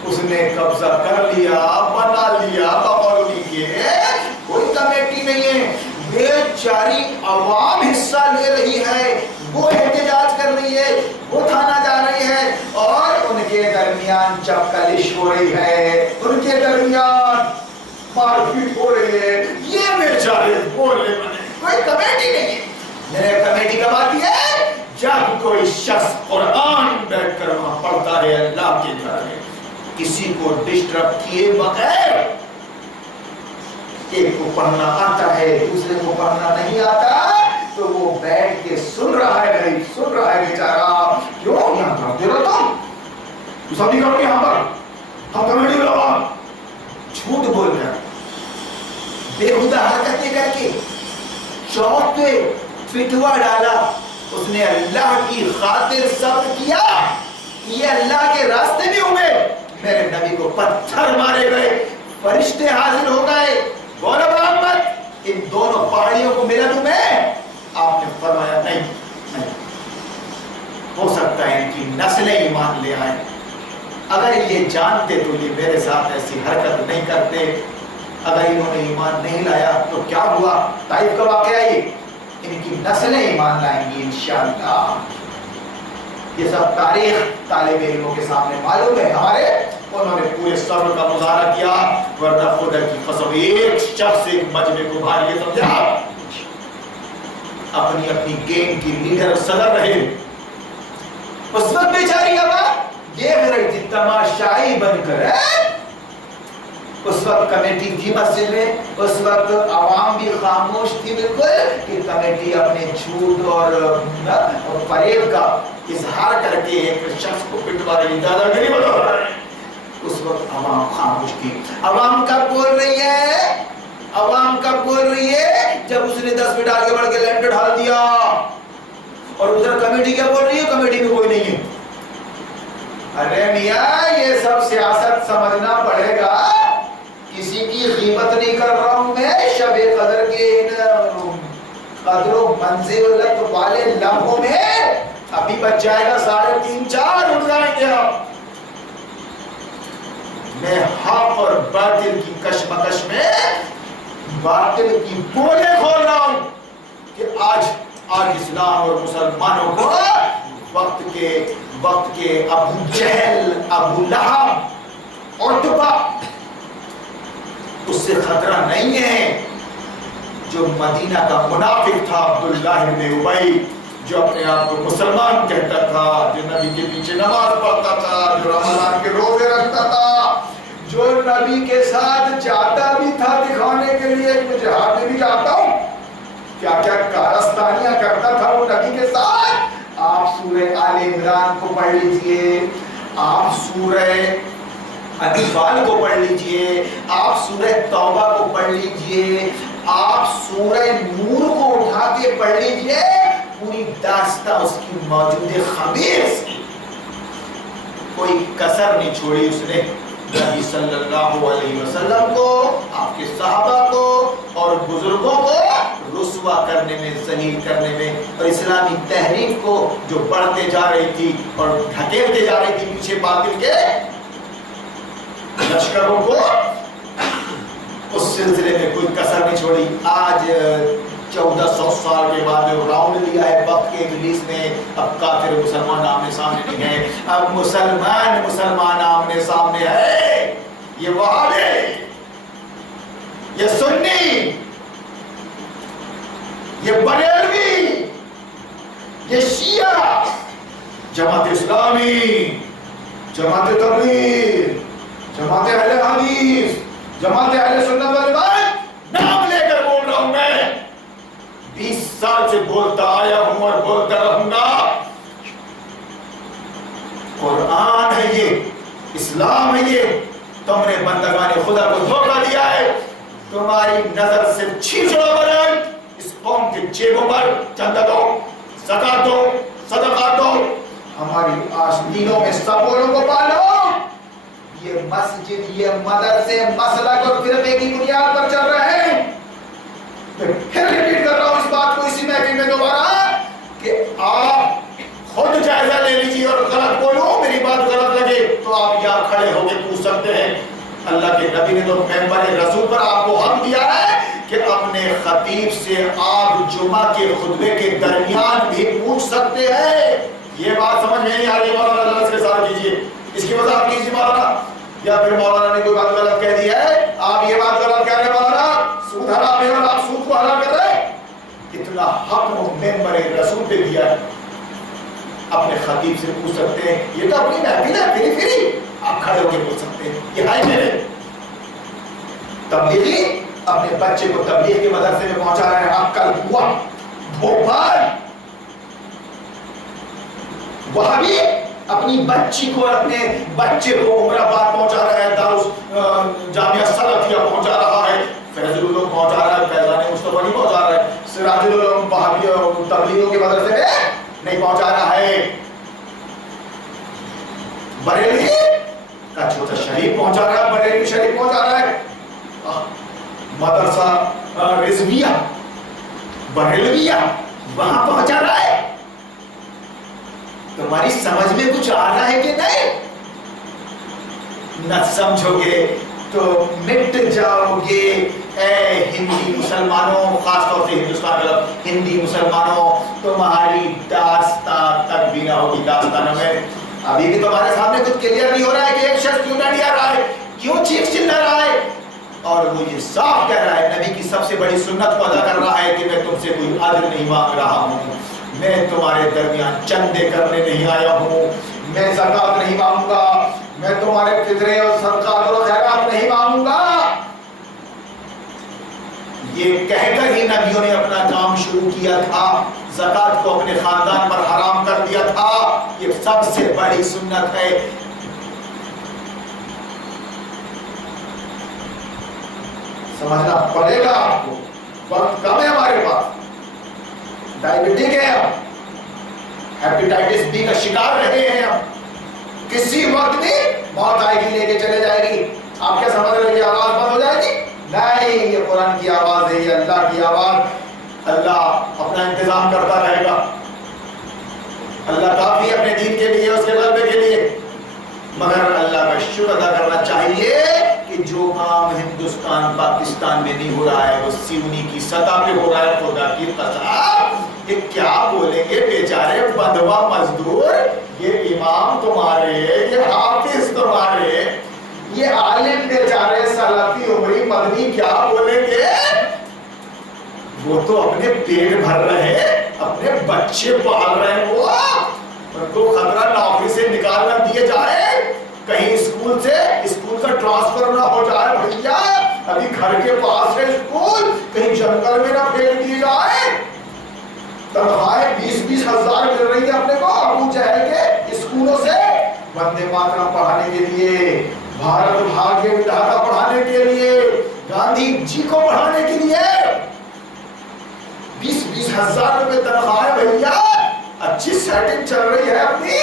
اس نے قبضہ کر لیا بنا لیا بقول ان کے، کوئی کمیٹی نہیں ہے، بیچاری عوام حصہ لے رہی ہے، وہ احتجاج کر رہی ہے، وہ تھانہ جا رہی ہے اور ان کے درمیان چپکلش ہو رہی ہے، ان کے درمیان مار پیٹ ہو رہی ہے، یہ بیچارے بولنے بنے، کوئی کمیٹی نہیں ہے۔ میں نے کمیٹی کب آتی ہے جب کوئی شخص قرآن بیٹھ کر وہاں پڑھتا ہے اللہ کے گھر میں، کسی کو ڈسٹرب کیے بغیر، ایک کو پڑھنا آتا ہے دوسرے کو پڑھنا نہیں آتا تو وہ بیٹھ کے سن رہا ہے، بھائی سن رہا ہے بیچارہ، کیوں یہاں کرتے رہو تم سب نہیں کرو یہاں پر ہم کمیٹی لوگ جھوٹ بول کر بےہودہ حرکتیں کر کے چوک پہ فتوا ڈالا، اس نے اللہ کی خاطر صبر کیا، یہ اللہ کے راستے میں ہوئے، میرے نبی کو پتھر مارے گئے، فرشتے حاضر ہو گئے، بولو محمد ان دونوں پہاڑیوں کو ملا دوں میں، آپ نے فرمایا نہیں، ہو سکتا ہے ان کی نسلیں ایمان لے آئیں، اگر یہ جانتے تو یہ میرے ساتھ ایسی حرکت نہیں کرتے، اگر انہوں نے ایمان نہیں لایا تو کیا ہوا، طائف کا واقعہ یہ، ان کی نسلیں ایمان لائیں گی انشاءاللہ۔ یہ سب تاریخ طالب علموں کے سامنے معلوم ہے ہمارے، انہوں نے پورے صبر کا مظاہرہ کیا، ورنہ خدا کی قسم ایک شخص ایک مجمع کو بھار یہ سمجھا اپنی اپنی گیم کی لیڈر صدر رہے، اس وقت بیچاری اب دیکھ رہی تھی تماشائی بن کر، اس وقت کمیٹی تھی مسجد میں، اس وقت عوام بھی خاموش تھی بالکل کہ کمیٹی اپنے جھوٹ اور فریب کا اظہار کر کے ایک شخص کو پٹوا رہی، دادا گری بتا رہا ہے، اس وقت عوام خاموش تھی۔ عوام کب بول رہی ہے عوام کب بول رہی ہے؟ جب اس نے 10 منٹ آگے بڑھ کے لینڈر ڈال دیا. اور ادھر کمیٹی کیا بول رہی ہے؟ کمیٹی میں کوئی نہیں ہے. ارے میاں یہ سب سیاست سمجھنا پڑے گا. کسی کی غیبت نہیں کر رہا ہوں میں. شب قدر کے قدر و منزلت والے لمحوں میں ابھی بچ جائے گا 3.5 4 اٹھ جائیں گے آپ. میں حق اور باطل کی کشمکش میں باطل کی بولیں کھول رہا ہوں کہ آج اسلام اور مسلمانوں کو وقت کے ابو جہل، ابو لہب، عتبہ اس سے خطرہ نہیں ہے. جو مدینہ کا منافق تھا عبداللہ بن ابی، جو اپنے آپ کو مسلمان کہتا تھا، جو نبی کے پیچھے نماز پڑھتا تھا، جو رمضان کے روزے رکھتا تھا، جو نبی کے ساتھ جاتا بھی تھا دکھانے کے لیے کہ جہاد میں بھی جاتا ہوں، کیا کیا کارستانیاں کرتا تھا وہ نبی کے ساتھ. آپ سورہ آل عمران کو پڑھ لیجئے، آپ سورہ انفال کو پڑھ لیجئے، آپ سورہ توبہ کو پڑھ لیجئے، آپ سورہ نور کو اٹھا کے پڑھ لیجئے. پوری داستان اس کی موجود خبیث کی، کوئی کسر نہیں چھوڑی اس نے نبی صلی اللہ علیہ وسلم کو، آپ کے صحابہ کو اور بزرگوں کو رسوا کرنے میں، ذلیل کرنے میں، اور اسلامی تحریک کو جو بڑھتے جا رہی تھی اور ڈھکیلتے جا رہی تھی پیچھے باطل کے لشکروں کو، اس سلسلے میں کوئی کسر نہیں چھوڑی. آج 1400 سال کے بعد جو راؤنڈ لیا ہے وقت کے انگلیس نے، اب کافر مسلمان آمنے سامنے نہیں ہے، اب مسلمان آمنے سامنے ہے. یہ وہابی، یہ سنی، یہ بریلوی، یہ شیعہ، جماعت اسلامی، جماعت تبلیغ، جماعت اہل حدیث، جماعت اہل سنت والجماعت، نام لے کر بول رہا ہوں میں. 20 سال سے بولتا آیا ہوں اور بولتا رہوں گا. قرآن ہے یہ، اسلام ہے یہ. تم نے بندگان خدا کو دھوکہ دیا ہے. تمہاری نظر سے چھیچڑا بنائے اس قوم کے جیبوں پر چندہ دو، زکات دو، صدقات دو. ہماری آستینوں میں سپولوں کو پالو. یہ مسجد، یہ مدرسے مسلک اور فرقے کی بنیاد پر چل رہے ہیں. میں پھر ریپیٹ کر رہا ہوں اس بات کو اسی محفل میں دوبارہ کہ آپ خود جائزہ لے لیجیے اور غلط بولو، میری بات غلط لگے تو آپ یہاں کھڑے ہو کے پوچھ سکتے ہیں. اللہ کے نبی نے تو ممبر رسول پر آپ کو حق دیا ہے کہ اپنے خطیب سے آپ جمعہ کے خطبے کے درمیان بھی پوچھ سکتے ہیں. یہ بات سمجھ میں نہیں آ رہی مولانا اللہ کے ساتھ کیجیے، اس کی وضاحت کیجیے مولانا. یا پھر مولانا نے کوئی بات غلط کہہ دی ہے، آپ یہ بات غلط کہہ رہے ہیں مولانا، سود حرام ہے اور آپ سود کو حلال کر رہے ہیں. اتنا حق ممبر رسول پہ دیا ہے، اپنے خطیب سے پوچھ سکتے ہیں. یہ تو اپنی محفل ہے، فری فری آپ کھڑے ہو کے پوچھ سکتے ہیں. یہ ہے میرے تبلیغی اپنے بچے کو تبلیغ کے مدرسے میں پہنچا رہے ہیں. آپ کل ہوا بھوپال وہاں بھی اپنی بچی کو، اپنے بچے کو عمر آباد پہنچا رہا ہے، جامعہ سلفیہ پہنچا رہا ہے، فیض العلوم پہنچا رہا ہے، فیضان مصطفیٰ نہیں پہنچا رہا ہے، سراج العلوم بہاوی تبلیغوں کے مدرسے میں نہیں پہنچا رہا ہے. بریلی کا چھوٹا شریف پہنچا رہا ہے، بریلی شریف پہنچا رہا ہے. مدرسہ رضویہ بریلویہ وہاں پہنچا رہا ہے. تمہاری سمجھ میں کچھ آ رہا ہے کہ نہیں؟ نہ سمجھو گے تو مٹ جاؤ گے. اے ہندی مسلمانوں، خاص طور سے ہندوستان میں ہندی مسلمانوں، تمہاری داستان تک بھی نہ ہوگی داستانوں میں. ابھی بھی تمہارے سامنے کچھ کلیئر نہیں ہو رہا ہے کہ ایک شخص کیوں ڈانٹ رہا ہے، کیوں چیخ چلا رہا ہے. اور وہ یہ صاف کہہ رہا ہے، نبی کی سب سے بڑی سنت کو ادا کر رہا ہے کہ میں تم سے کوئی عدل نہیں مانگ رہا ہوں، میں تمہارے درمیان چندے کرنے نہیں آیا ہوں، میں زکات نہیں مانگوں گا، میں تمہارے فطرے اور صدقات اور خیرات نہیں مانگوں گا. یہ کہہ کر ہی نبیوں نے اپنا کام شروع کیا تھا. زکات کو اپنے خاندان پر حرام کر دیا تھا. یہ سب سے بڑی سنت ہے. سمجھنا پڑے گا آپ کو. وقت کم ہے ہمارے پاس. ڈائبٹک ہے ہم, ہیپیٹائٹس بی کا شکار رہے ہیں ہم. کسی وقت بھی موت آئے گی, لے کے چلے جائے گی. آپ کیا سمجھ رہے ہیں کہ آواز بند ہو جائے گی؟ نہیں, یہ قرآن کی آواز ہے, یہ اللہ کی آواز. اللہ اپنا انتظام کرتا رہے گا. اللہ کافی ہے اپنے دین کے لیے, اس کے غلبے کے لیے. مگر اللہ کا شکر ادا کرنا چاہیے کہ جو کام ہندوستان پاکستان میں نہیں ہو رہا ہے وہ سیونی کی سطح پہ ہو رہا ہے. خدا کی قسم, یہ کیا بولیں گے بیچارے بندوا مزدور, یہ امام تمہارے, یہ حافظ تمہارے, یہ عالم بیچارے سلفی عمری مدنی کیا بولیں گے؟ وہ تو اپنے پیٹ بھر رہے ہیں, اپنے بچے پال رہے ہیں. وہ ان کو خطرہ نوکری سے نکال نہ دیے جائے, کہیں اسکول سے اسکول کا ٹرانسفر نہ ہو جائے. بھیا ابھی گھر کے پاس ہے اسکول, کہیں جنگل میں نہ پھینک دیے جائے. تنخواہیں 20-20 ہزار مل رہی ہے اپنے کو ابو جہل کے اسکولوں سے, وندے ماترم پڑھانے کے لیے, بھارت بھاگیہ ودھاتا پڑھانے کے لیے, گاندھی جی کو پڑھانے کے لیے. 20-20 ہزار روپے تنخواہ ہے بھیا, اچھی سیٹنگ چل رہی ہے اپنی.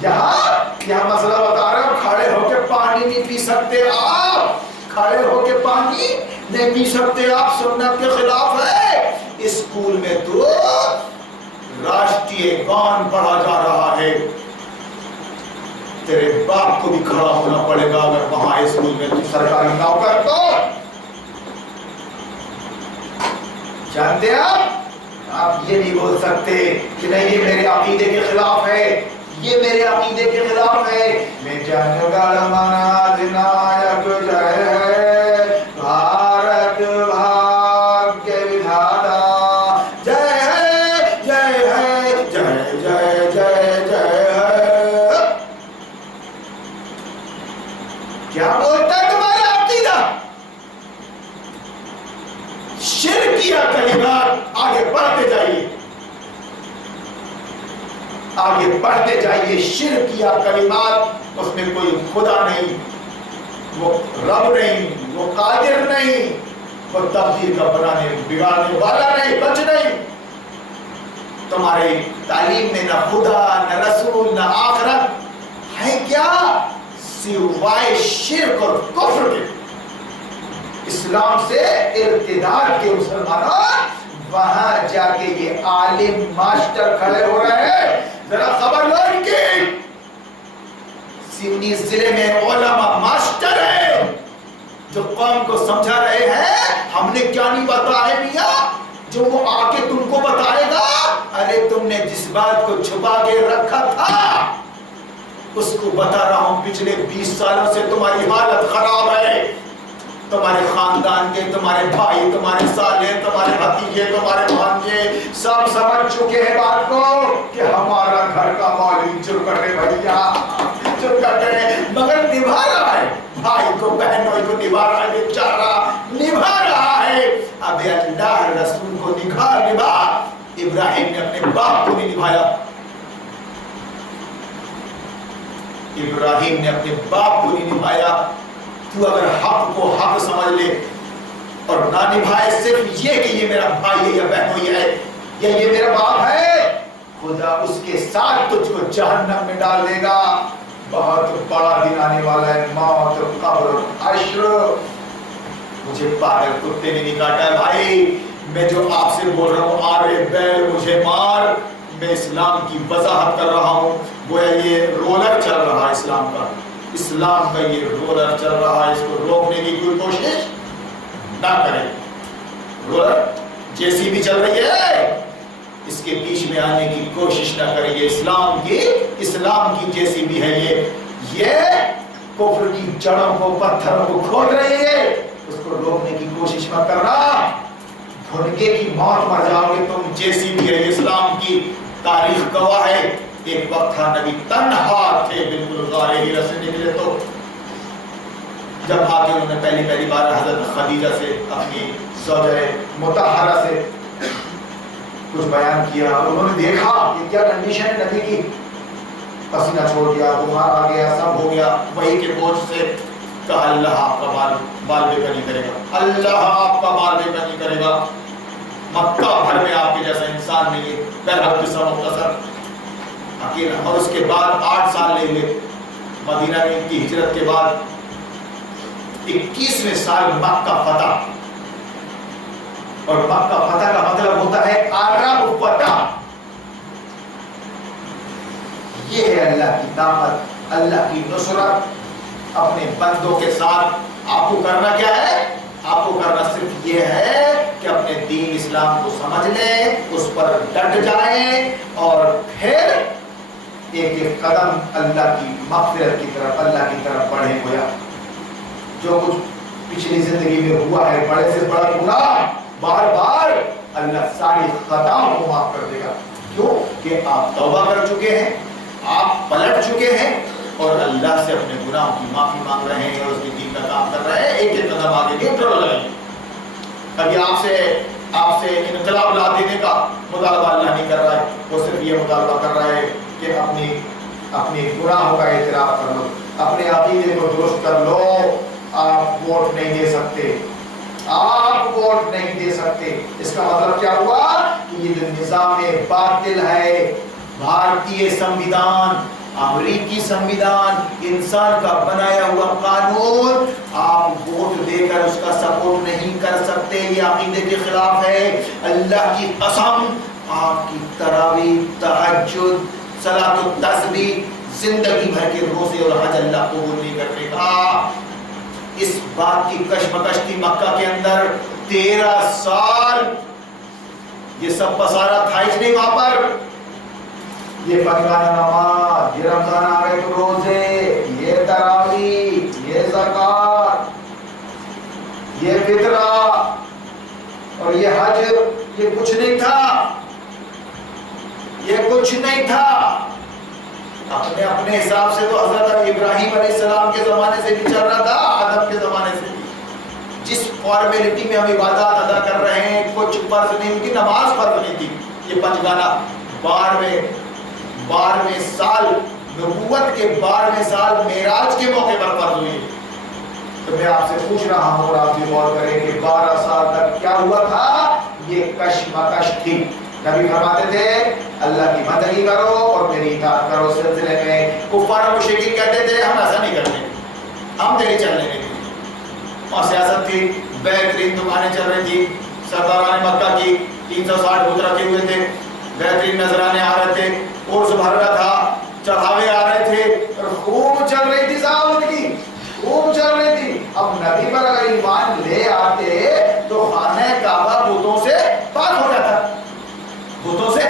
یہاں مسئلہ بتا رہے ہو, کھڑے ہو کے پانی نہیں پی سکتے آپ, کھڑے ہو کے پانی نہیں پی سکتے آپ, سنت کے خلاف ہے. اسکول میں تو راشٹریہ گان پڑھا جا رہا ہے. تیرے باپ کو بھی کھڑا ہونا پڑے گا اگر وہاں اسکول میں تو سرکاری نوکر. تو جانتے آپ یہ نہیں بول سکتے کہ نہیں یہ میرے عقیدے کے خلاف ہے, یہ میرے عقیدے کے خلاف ہے. میں جانوں گا لمانا دنایک جائے ہے, بھارت بھاگیہ ودھاتا جائے ہے, جائے ہے, جائے جائے جائے جائے ہے. کیا بولتا ہے تمہارا عقیدہ؟ شرکیہ کلمات. آگے بڑھتے جائیے, آگے بڑھتے جائیے. شرکیہ کلمات, اس میں کوئی خدا نہیں, وہ رب نہیں, وہ قادر نہیں, وہ تبدیل کا بنانے بگاڑنے والا نہیں, کچھ نہیں. تمہاری تعلیم میں نہ خدا نہ رسول نہ آخرت ہے کیا, سوائے شرک اور کفر کے. اسلام سے ارتداد کے مسلمانوں, وہاں جا کے یہ عالم ماسٹر کھڑے ہو رہے ہیں. ذرا خبر لو ان کی. سیونی ضلع میں علماء ماسٹر ہیں جو قوم کو سمجھا رہے ہیں. ہم نے کیا نہیں بتایا میاں, جو وہ آ کے تم کو بتائے گا. ارے تم نے جس بات کو چھپا کے رکھا تھا اس کو بتا رہا ہوں. پچھلے 20 سالوں سے تمہاری حالت خراب ہے. تمہارے خاندان کے, تمہارے بھائی, تمہارے سالے, تمہارے بھتیجے, تمہارے بھانجے سب سمجھ چکے ہیں بات کو کہ ہمارا گھر کا مولوی چرکٹے بھیا چرکٹے, مگر نبھا رہا ہے بھائی کو, بہنوں کو نبھا رہا ہے, بیچارہ نبھا رہا ہے. اب اللہ رسول کو نبھا. ابراہیم نے اپنے باپ کو نہیں نبھایا, ابراہیم نے اپنے باپ کو نہیں نبھایا. تو اگر حق کو حق سمجھ لے اور نہ نبھائے صرف یہ کہ یہ میرا بھائی ہے یا بہن ہے یا یہ میرا باپ ہے, خدا اس کے ساتھ تجھ کو جہنم میں ڈال دے گا. بہت بڑا دن آنے والا ہے, موت, قبر, حشر. مجھے پاگل کتے نے نہیں کاٹا ہے بھائی. میں جو آپ سے بول رہا ہوں, آرے بیل مجھے مار, میں اسلام کی وضاحت کر رہا ہوں. گویا یہ رولر چل رہا ہے اسلام کا, اسلام کا یہ رولر چل رہا ہے. اس کو روکنے کی کوئی کوشش نہ کریں. رولر جیسی بھی چل رہی ہے, اس کے بیچ میں آنے کی کوشش نہ کریں. یہ اسلام کی جیسی بھی ہے, یہ کفر کی جڑوں کو, پتھروں کو کھود رہی ہے. اس کو روکنے کی کوشش نہ کرنا. بھنگے کی موت مر جاؤ گے تم, جیسی بھی ہے. اسلام کی تاریخ گواہ ہے. ایک وقت تھا نبی تنہا تھے, بالکل غار ہیرا سے نکلے تو جب آ کے انہوں نے پہلی بار حضرت خدیجہ سے, اپنی زوجہ مطہرہ سے کچھ بیان کیا. انہوں نے دیکھا کہ کیا کنڈیشن ہے نبی کی. پسینہ چھوڑ دیا, بخار آ گیا, سب ہو گیا. وہی کے بوجھ سے کہا اللہ آپ کا معلوم مال بے کا نہیں کرے گا، اللہ آپ کا مال بے کا نہیں کرے گا. مکہ بھر میں آپ کے جیسا انسان نہیں ہے. بہرحال قصہ مختصر اکیلا. اور اس کے بعد 8 سال لے لے مدینہ میں کی ہجرت کے بعد 21ویں سال مکہ فتح. اور مکہ فتح کا مطلب ہوتا ہے عرب فتح. یہ ہے اللہ کی طاقت، اللہ کی نصرت اپنے بندوں کے ساتھ. آپ کو کرنا کیا ہے؟ آپ کو کرنا صرف یہ ہے کہ اپنے دین اسلام کو سمجھ لیں، اس پر ڈٹ جائیں، اور پھر ایک ایک قدم اللہ کی مغفرت کی طرف، اللہ کی طرف بڑھیں. گویا جو کچھ پچھلی زندگی میں ہوا ہے، بڑے سے بڑا گناہ، بار بار اللہ ساری خطاؤں کو معاف کر دے گا. کیوں کہ آپ توبہ کر چکے ہیں، آپ پلٹ چکے ہیں، اور اللہ سے اپنے گناہوں کی معافی مانگ رہے ہیں، اور اس کے دین کا کام کر رہے ہیں. ایک ایک قدم آگے نیوٹرل لگیں. ابھی آپ سے انقلاب لا دینے کا مطالبہ اللہ نہیں کر رہا ہے. وہ صرف یہ مطالبہ کر رہا ہے کہ اپنی گناہوں کا اعتراف کر لو، اپنے عقیدے کو درست کر لو. آپ ووٹ نہیں دے سکتے، آپ ووٹ نہیں دے سکتے. اس کا مطلب کیا ہوا کہ یہ جو نظام باطل ہے، بھارتی سنویدھان، امریکی سنویدھان، انسان کا بنایا ہوا قانون، آپ ووٹ دے کر اس کا سپورٹ نہیں کر سکتے. یہ عقیدے کے خلاف ہے. اللہ کی قسم، آپ کی تراویح، تہجد، صلاۃ التسبیح، زندگی بھر کے روزے اور حج اللہ قبول نہیں کرے گا. اس بات کی کشمکش تھی مکہ کے اندر. 13 سال یہ سب پسارا تھا اس نے وہاں پر. یہ پنجگانہ نماز، یہ رمضان آ گئے تو روزے، یہ تراویح، یہ زکات، یہ فطرہ اور یہ حج، یہ کچھ نہیں تھا. یہ کچھ نہیں تھا. اپنے حساب سے تو حضرت ابراہیم علیہ السلام کے زمانے سے بھی چل رہا تھا، آدم کے زمانے سے بھی. جس فارمیلٹی میں ہم عبادات ادا کر رہے ہیں، کچھ فرض نہیں تھی، نماز فرض نہیں تھی. یہ پنجگانہ 12ویں سال، نبوت کے 12ویں سال معراج کے موقع پر فرض ہوئی. تو میں آپ سے پوچھ رہا ہوں اور آپ بھی غور کریں کہ 12 سال تک کیا ہوا تھا؟ یہ کشمکش تھی. نبی فرماتے تھے اللہ کی بندگی کرو اور میری اطاعت کرو. سلسلے میں کفار و مشرکین کہتے تھے ہم ایسا نہیں کرتے، ہم تیری چلنے نہیں. اور سیاست تھی، بہترین دکانیں چل رہی تھی، سرداران مکہ کی 360 بت رکھے ہوئے تھے، بہترین نذرانے آ رہے تھے، عرس بھر رہا تھا، چڑھاوے آ رہے تھے، اور خوب چل رہی تھی صحابہ کی، خوب چل رہی تھی. اب نبی پر اگر ایمان لے آتے تو خانہ کعبہ بتوں سے پاک ہو جاتا، بتوں سے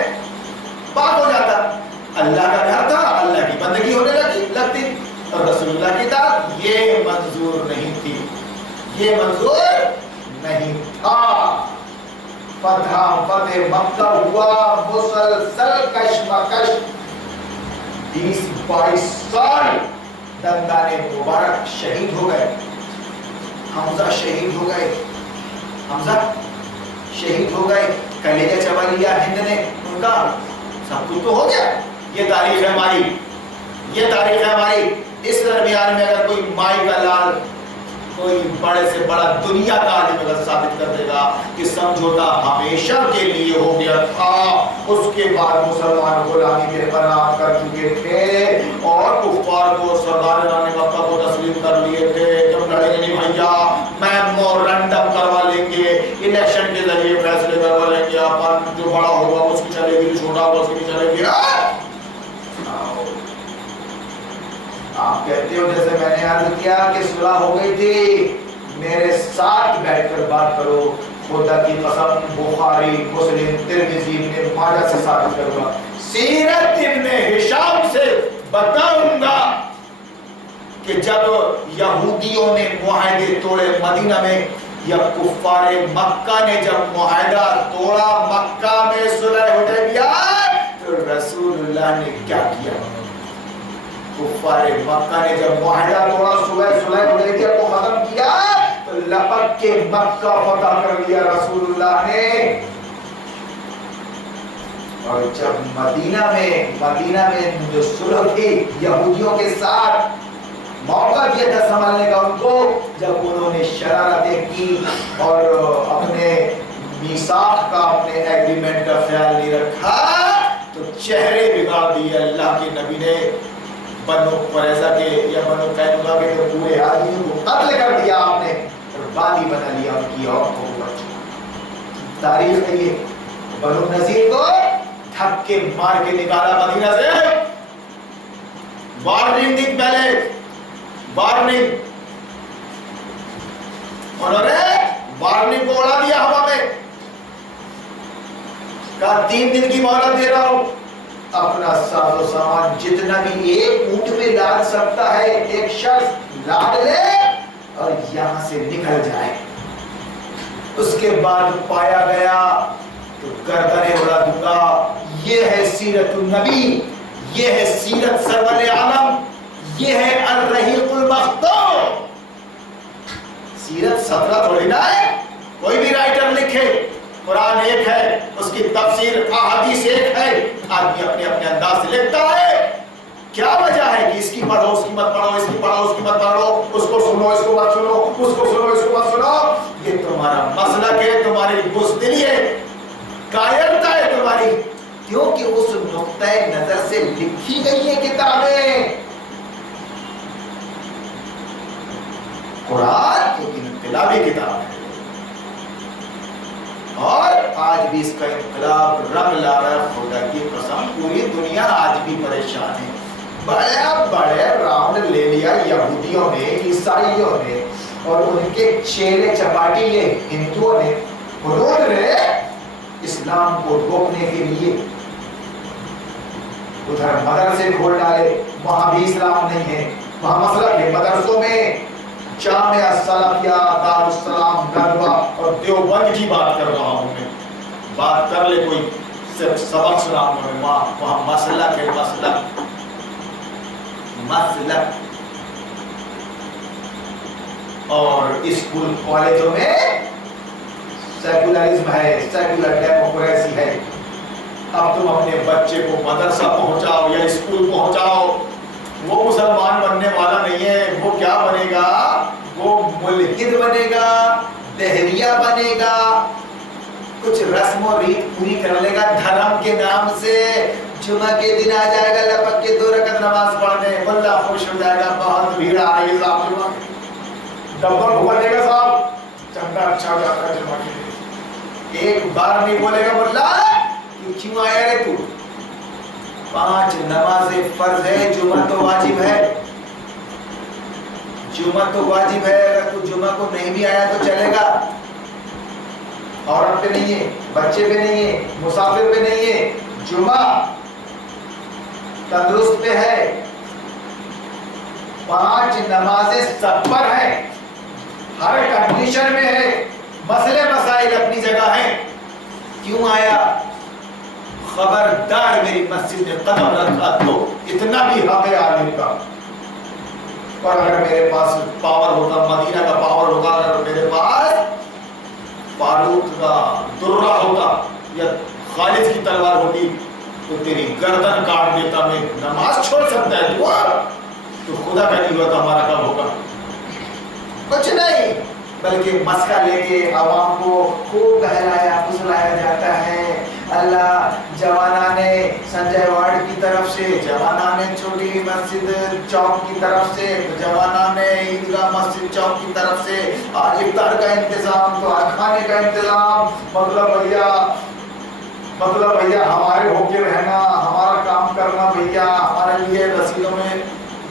پاک ہو جاتا. اللہ کا گھر تھا، اللہ کی بندگی ہونے لگتی. اور رسول اللہ کی اطاعت یہ منظور نہیں تھی، یہ منظور نہیں تھا. فتح مکہ ہوا، مسلسل کشمکش 20-22 سال. دندان مبارک شہید ہو گئے، حمزہ شہید ہو گئے، حمزہ شہید ہو گئے. کلیجہ چبا لیا ہند نے ان کا، سب کچھ تو ہو گیا. یہ تاریخ ہے ہماری، یہ تاریخ ہے ہماری. اس درمیان میں اگر کوئی مائی کا لال، کوئی بڑے سے بڑا دنیا کا عالم اگر ثابت کر دے گا کہ سمجھوتا ہمیشہ کے لیے ہو گیا تھا، اس کے بعد مسلمان غلامی کے برات کر چکے تھے اور کفار کو سرداران مکہ کو تسلیم کر لیے تھے. جب لڑیں گے نہیں بھیا، میمورنڈم کروا لیں گے، الیکشن کے ذریعے فیصلے کروا لیں گے، اپن جو بڑا ہوگا اس کی چلے گی، چھوٹا ہوگا اس کی چلے گی. آپ کہتے ہو جیسے میں نے عرض کیا کہ صلح ہو گئی تھی، میرے ساتھ بیٹھ کر بات کرو. خدا کی قسم بخاری، مسلم، ترمذی، ابن ماجہ سے ثابت کروں گا، سیرت ابن ہشام سے بتاؤں گا کہ جب یہودیوں نے معاہدے توڑے مدینہ میں، یا کفار مکہ نے جب معاہدہ توڑا مکہ میں صلح حدیبیہ، تو رسول اللہ نے کیا کیا؟ کفار مکہ نے جب معاہدہ توڑا، صلح حدیبیہ کو ختم کیا، تو لپک کے مکہ فتح کر لیا رسول اللہ نے. اور جب مدینہ میں جو صلح تھی یہودیوں کے ساتھ، موقع دیا تھا سنبھلنے کا ان کو، جب انہوں نے شرارتیں کی اور اپنے میثاق کا، اپنے ایگریمنٹ کا خیال نہیں رکھا تو چہرے بگاڑ دیے اللہ کے نبی نے۔ بنو قریظہ کے یا بنو قینقاع کے تو پورے آدمیوں کو قتل کر دیا آپ نے، اور باغی بنا لیا ان کی عورتوں کو بچوں۔ تاریخ ہے یہ۔ بنو نذیر کو دھکے مار کے نکالا مدینہ سے، وارننگ دی پہلے، وارننگ، انہوں نے وارننگ کو اڑا دیا ہوا میں، کہا 3 دن کی مہلت دے رہا ہوں، اپنا ساز و سامان جتنا بھی ایک اونٹ پہ لاد سکتا ہے ایک شخص لاد لے اور یہاں سے نکل جائے۔ اس کے بعد پایا گیا تو گردنیں اڑا دوں گا۔ یہ ہے سیرت النبی، یہ ہے سیرت سرور عالم، یہ ہے الرحیق المختوم۔ سیرت 17 تھوڑی نہ ہے، کوئی بھی رائٹر لکھے، قرآن ایک ہے، اس کی تفسیر احادیث ایک ہے، آدمی اپنے اپنے انداز سے لکھتا ہے۔ کیا وجہ ہے کہ اس کی پڑھو، اس کی مت پڑھو، اس کی پڑھو، اس کی مت پڑھو، اس کو سنو، اس کو مت سنو، اس کو سنو، اس کو مت سنو؟ یہ تمہارا مسلک ہے، تمہاری بزدلی ہے، کائرتا ہے تمہاری، کیونکہ اس نقطۂ نظر سے لکھی گئی ہیں کتابیں۔ قرآن ایک انقلابی کتاب ہے، اور آج بھی اس کا انقلاب رنگ لا رہا ہے۔ خدا کی قسم پوری دنیا آج بھی پریشان ہے۔ بڑے بڑے راؤنڈ لے لیا یہودیوں نے، عیسائیوں نے، اور ان کے چیلے چپاٹی یہ ہندوؤں نے، انہوں نے اسلام کو روکنے کے لیے ادھر مدرسے کھول ڈالے، وہاں بھی اسلام نہیں ہے، وہاں مسلک ہے مدرسوں میں جامعہ سلفیہ، دارالسلام، ندوہ اور دیوبند کی بات کر رہا ہوں میں، بات کر لے کوئی صرف سبق سنا ہوں میں، وہاں مسلک ہے، مسلک مسلک۔ اور اسکول کالجوں میں سیکولرزم ہے، سیکولر ڈیموکریسی ہے۔ اب تم اپنے بچے کو مدرسہ پہنچاؤ یا اسکول پہنچاؤ، وہ مسلمان بننے والا نہیں ہے، وہ کیا بنے گا؟ وہ ملحد بنے گا، دہریہ بنے گا، کچھ رسم و ریت پوری کر لے گا دھرم کے نام سے۔ جمعہ کے دن آ جائے گا لپک کے 2 رکعت نماز پڑھنے، ملا خوش ہو جائے گا، بہت بھیڑ آ رہی ہے صاحب جمعہ کی، ڈبل کو بنے گا صاحب، چندہ اچھا ہو جاتا ہے جمعہ کے دن۔ ایک بار نہیں بولے گا ملا کیوں آیا رے تو؟ 5 نمازیں فرض ہے، جمعہ تو واجب ہے، جمعہ تو واجب ہے، اگر تو جمعہ کو نہیں بھی آیا تو چلے گا۔ عورت پہ نہیں ہے، بچے پہ نہیں ہے، مسافر پہ نہیں ہے، جمعہ تندرست پہ ہے۔ 5 نمازیں سب پر ہیں، ہر کنڈیشن میں ہے، مسئلے مسائل اپنی جگہ ہیں۔ کیوں آیا؟ خبردار میری مسجد میں قدم رکھا تو اتنا بھی حق ہے عالم کا۔ اور اگر میرے پاس پاور ہوتا، مدینہ کا پاور ہوتا، اگر میرے پاس فاروق کا درہ ہوتا یا خالد کی تلوار ہوتی تو تیری گردن کاٹ دیتا میں۔ نماز چھوڑ سکتا ہے تو خدا کا نہیں ہوتا ہمارا کب ہوگا؟ کچھ نہیں، بلکہ مسکہ لے کے عوام کو خوب بہلایا پھسلایا جاتا ہے۔ اللہ جوانان سنجے وارڈ کی طرف سے، جوانان چھوٹی مسجد چوک کی طرف سے، جوانان عیدگاہ مسجد چوک کی طرف سے آج افطار کا انتظام، تو آج کھانے کا انتظام۔ مطلب بھیا ہمارے ہو کے رہنا، ہمارا کام کرنا بھیا، ہمارے لیے رسیدوں میں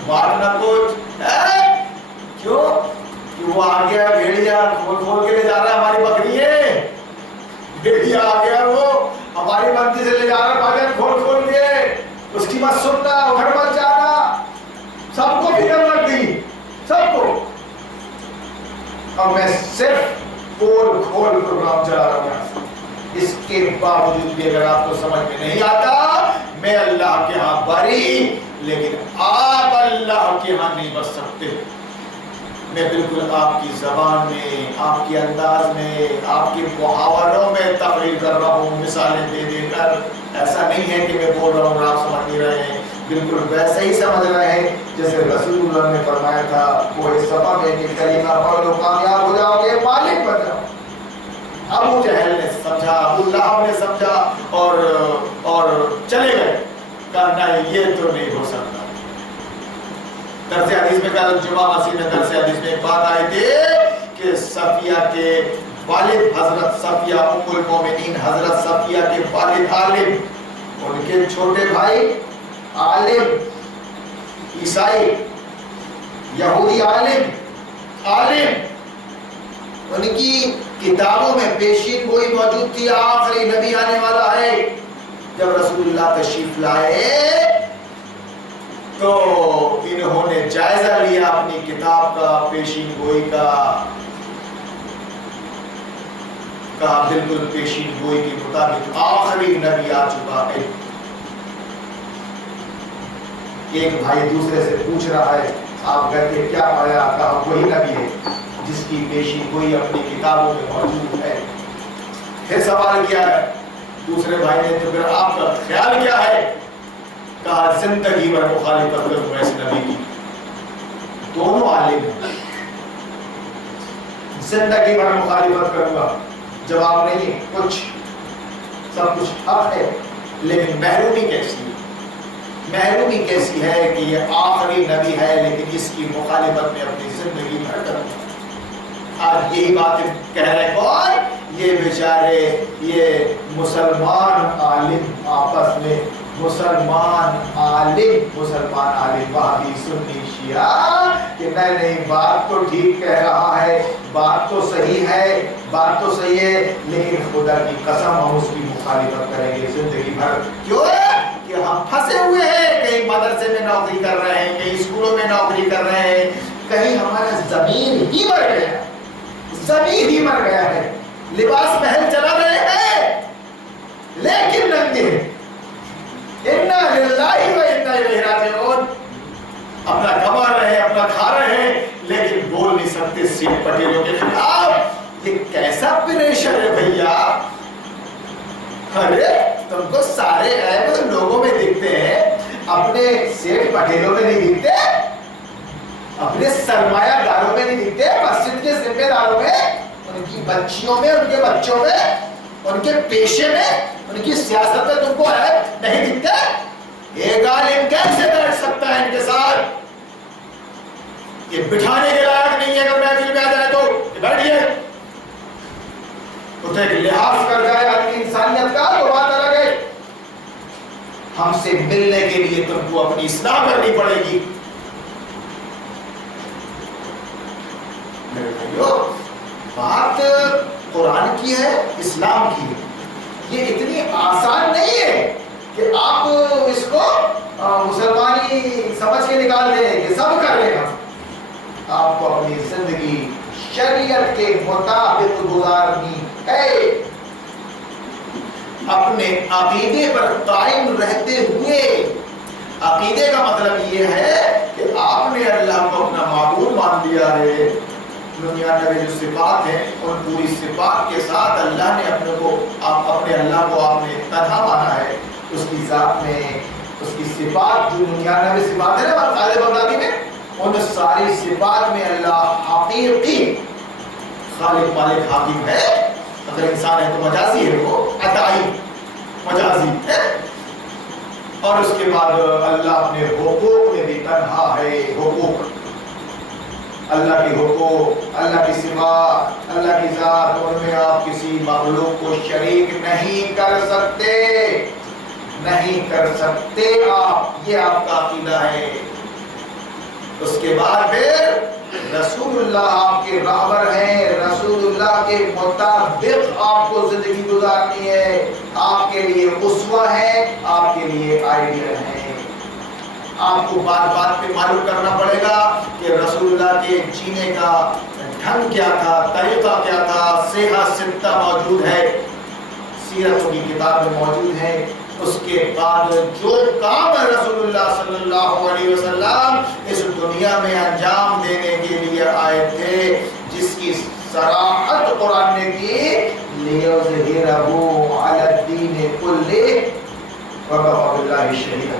بانٹنا کچھ ہے۔ کیوں؟ کہ وہ آ گیا بھیڑیا کھول کے لے جا رہا ہے ہماری بکریے، بھیڑیا آ گیا وہ ہماری بندی سے لے جا رہا ہے بھائی کھول کے، اس کی بات سننا، ادھر مت جانا۔ سب کو فکر لگ گئی، سب کو۔ اور میں صرف کھول پروگرام چلا رہا ہوں۔ اس کے باوجود بھی اگر آپ کو سمجھ میں نہیں آتا، میں اللہ کے ہاں بری، لیکن آپ اللہ کے ہاں نہیں بچ سکتے۔ میں بالکل آپ کی زبان میں، آپ کے انداز میں، آپ کے محاوروں میں تقریر کر رہا ہوں، مثالیں دے دے کر۔ ایسا نہیں ہے کہ میں بول رہا ہوں آپ سمجھ نہیں رہے ہیں، بالکل ویسے ہی سمجھ رہے ہیں جیسے رسول اللہ نے فرمایا تھا کوئی صفا میں کہ کلمہ پڑھ لو کامیاب ہو جاؤ گے مالک بن جاؤ. ابو جہل نے سمجھا, ابو لہب نے سمجھا اور چلے گئے. کہا نہیں یہ تو نہیں ہو سکتا. درس حدیث میں کل جمعہ مسیح نے درس حدیث میں ایک بات آئی تھی کہ صفیہ کے والد حضرت صفیہ ام المومنین حضرت صفیہ کے والد عالم, ان کے چھوٹے بھائی عالم عیسائی یہودی عالم ان کی کتابوں میں پیشین گوئی موجود تھی آخری نبی آنے والا ہے. جب رسول اللہ تشریف لائے تو انہوں نے جائزہ لیا اپنی کتاب کا, پیشین گوئی کا. کہا بالکل پیشین گوئی کے مطابق آخری نبی آ چکا ہے. ایک بھائی دوسرے سے پوچھ رہا ہے آپ گھر کے کیا پایا؟ کہا وہی نبی ہے جس کی پیشین گوئی اپنی کتابوں میں موجود ہے. پھر سوال کیا ہے دوسرے بھائی نے, تو پھر آپ کا خیال کیا ہے؟ کہا زندگی بھر مخالفت کروں اس نبی کی. دونوں عالم ہیں, زندگی بھر مخالفت کروں گا. جواب نہیں, کچھ سب کچھ حق ہے, لیکن محرومی کیسی ہے؟ محرومی کیسی ہے کہ یہ آخری نبی ہے لیکن اس کی مخالفت میں اپنی زندگی بھر کروں گا. آج یہی بات کہہ رہے کون؟ یہ بیچارے یہ مسلمان عالم آپس میں, مسلمان عالم وہابی سنی شیعہ کہ نہیں بات تو ٹھیک کہہ رہا ہے, بات تو صحیح ہے لیکن خدا کی قسم ہم اس کی مخالفت کریں گے زندگی بھر. کیوں؟ کہ ہم پھنسے ہوئے ہیں, کہیں مدرسے میں نوکری کر رہے ہیں, کہیں اسکولوں میں نوکری کر رہے ہیں, کہیں ہمارا ضمیر ہی مر گیا ہے, لباس محل چلا رہے ہیں لیکن ننگے ہیں. انا للہ و انا الیہ راجعون. اپنا کما رہے ہیں, اپنا کھا رہے ہیں, لیکن بول نہیں سکتے سیٹ پٹیلوں کے خلاف. یہ کیسا پریشر ہے بھیا؟ ارے تم کو سارے عیب لوگوں میں دکھتے ہیں, اپنے سیٹ پٹیلوں میں نہیں دکھتے, اپنے سرمایہ داروں میں نہیں دکھتے, مسجد کے ذمہ داروں میں, ان کی بچیوں میں, ان کے بچوں میں, ان کے پیشے میں, ان کی سیاست میں تم کو عیب نہیں دکھتے؟ ایک عالم کیسے بیٹھ سکتا ہے ان کے ساتھ؟ یہ بٹھانے کے لائق نہیں ہے. اگر محفل میں آ جائے تو بیٹھیے, تو ایک لحاظ کر جائے آدمی انسانیت کا تو بات الگ ہے. ہم سے ملنے کے لیے تم کو اپنی اصلاح کرنی پڑے گی. میرے بھائیو, بات قرآن کی ہے, اسلام کی ہے. یہ اتنی آسان نہیں ہے کہ آپ اس کو مسلمانی سمجھ کے نکال دیں کہ سب کر لیں گا. آپ کو اپنی زندگی شریعت کے مطابق گزارنی ہے, اپنے عقیدے پر قائم رہتے ہوئے. عقیدے کا مطلب یہ ہے کہ آپ نے اللہ کو اپنا معبود مان لیا ہے. دنیا میں جو صفات ہیں ان پوری صفات کے ساتھ اللہ نے اپنے اللہ کو آپ نے تنہا مانا ہے. اس کی ذات میں, اس کی صفات جو دنیا میں صفات ہے نا قائد بغدادی میں, ان ساری صفات میں اللہ حقیقی خالق مالک حاکم ہے. اگر انسان ہے تو مجازی ہے, وہ عطائی مجازی ہے. اور اس کے بعد اللہ اپنے حقوق میں بھی تنہا ہے. حقوق, اللہ کے حقوق, اللہ کی صفات, اللہ کی ذات, ان میں آپ کسی مخلوق کو شریک نہیں کر سکتے آپ. یہ آپ کا عقیدہ ہے. اس کے بعد پھر رسول اللہ آپ کے راہبر ہیں, رسول اللہ کے مطابق آپ کو زندگی گزارنی ہے. آپ کے لیے اسوہ ہے, آپ کے لیے آئیڈیل ہے. آپ کو بات بات پہ معلوم کرنا پڑے گا کہ رسول اللہ کے جینے کا ڈھنگ کیا تھا, طریقہ کیا تھا. صحیح ستہ موجود ہے, سیرت کی کتاب میں موجود ہے. اس کے بعد جو کام رسول اللہ صلی اللہ علیہ وسلم اس دنیا میں انجام دینے کے لیے آئے تھے, جس کی صراحت قرآن نے کی, لِيُظْهِرَهُ عَلَى الدِّينِ كُلِّهِ وَكَفَى بِاللَّهِ شَهِيدًا.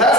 10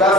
10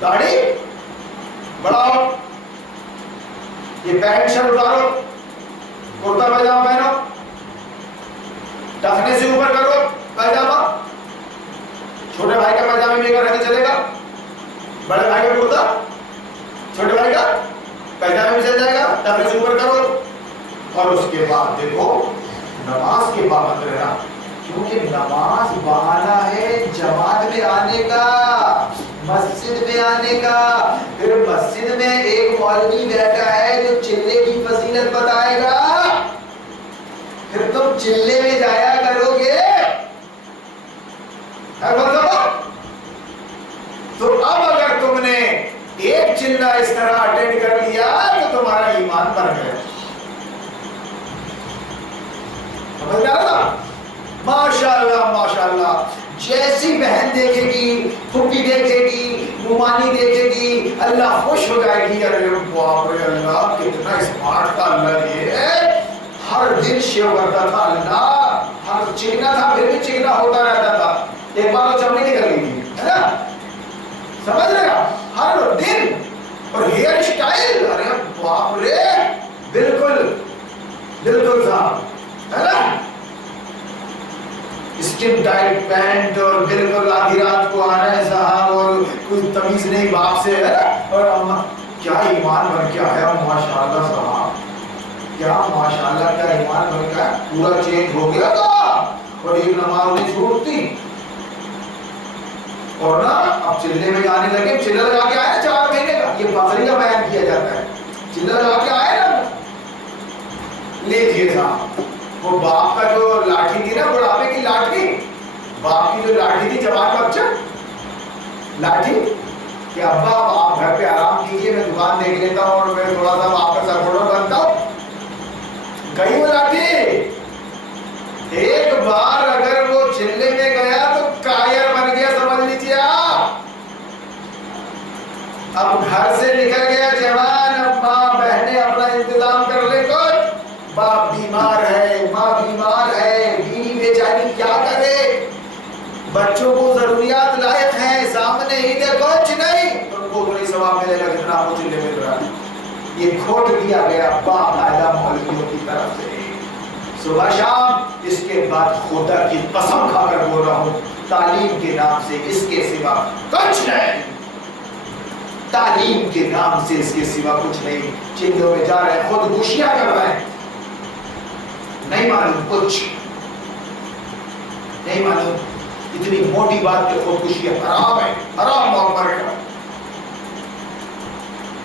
داڑھی بڑھاؤ، یہ پینٹ شرٹ اتارو، کرتا پائجامہ پہنو، ٹخنے سے اوپر کرو پائجامہ، چھوٹے بھائی کا پائجامہ بھی اگر نہیں چلے گا، بڑے بھائی کا کرتا، چھوٹے بھائی کا پائجامہ بھی چل جائے گا، ٹخنے سے اوپر کرو. اور اس کے بعد دیکھو نماز کے پابند رہنا، کیونکہ نماز بہانہ ہے جماعت میں آنے کا، مسجد میں آنے کا. پھر مسجد میں ایک مولوی بیٹھا ہے جو چلے کی فضیلت بتائے گا، پھر تم چلے میں جایا کرو گے. تو اب اگر تم نے ایک چلہ اس طرح اٹینڈ کر لیا تو تمہارا ایمان بن گیا. ماشاءاللہ ماشاءاللہ، جیسی بہن دیکھے گی، پھوپھی دیکھے گی، ممانی دیکھے گی، اللہ خوش ہو جائے گی. ارے باپ رے اللہ کتنا اسمارٹ تھا اللہ، یہ ہر دن شیو کرتا تھا اللہ، ہر چکنا تھا پھر بھی چکنا ہوتا رہتا تھا، ایک بار تو چمڑی نکل گئی تھی، ہے نا، سمجھ رہے گا ہر دن. اور ہیئر سٹائل ارے باپ رے بالکل بالکل صاحب، ہے نا، اسکن ٹائٹ پینٹ اور بالکل آدھی رات کو آنا ہے صاحب، اور کوئی تمیز نہیں باپ سے، ہے نا. اور کیا ایمان بن کے آیا ماشاءاللہ صاحب، کیا ماشاءاللہ کیا ایمان بن کے پورا چینج ہو گیا تھا. اور ایک نماز نہیں چھوٹتی. اور نا اب چلے میں جانے لگے، چلہ لگا کے آئے 4 مہینے کا، یہ بکری کا بیان کیا جاتا ہے، چلہ لگا کے آئے نا لیجیے صاحب. وہ باپ کا جو لاٹھی تھی نا، بڑھاپے کی لاٹھی، باپ کی جو لاٹھی تھی جوان بچہ لاٹھی، کہ ابا آپ گھر پہ آرام کیجئے، میں دکان دیکھ لیتا ہوں اور میں تھوڑا سا آپ کا سرپورٹر بنتا ہوں. گئی وہ لاٹھی، ایک بار اگر وہ چلے میں گیا تو کائر بن گیا، سمجھ لیجیے آپ. اب گھر سے نکل گیا جوان، اب ماں بہنیں اپنا انتظام کر لے، کچھ باپ بیمار ہے، ماں بیمار ہے، بیوی بیچاری کیا کرے، بچوں کو ضروریات لائق ہیں، سامنے ہی دے کچھ نہیں، ان کو بڑی ثواب ملے گا جتنا آپ کو چلے مل رہا ہے. یہ کھوٹ دیا گیا باقاعدہ مولویوں کی طرف سے صبح شام. اس کے بعد خدا کی قسم کھا کر بول رہا ہوں، تعلیم کے نام سے اس کے سوا کچھ نہیں، تعلیم کے نام سے اس کے سوا کچھ نہیں. چلوں میں جا رہے ہیں، خودکشیاں کر رہے ہیں، نہیں معلوم کچھ نہیں معلوم. اتنی موٹی بات کہ خودکشی حرام ہے، حرام اور مرنا،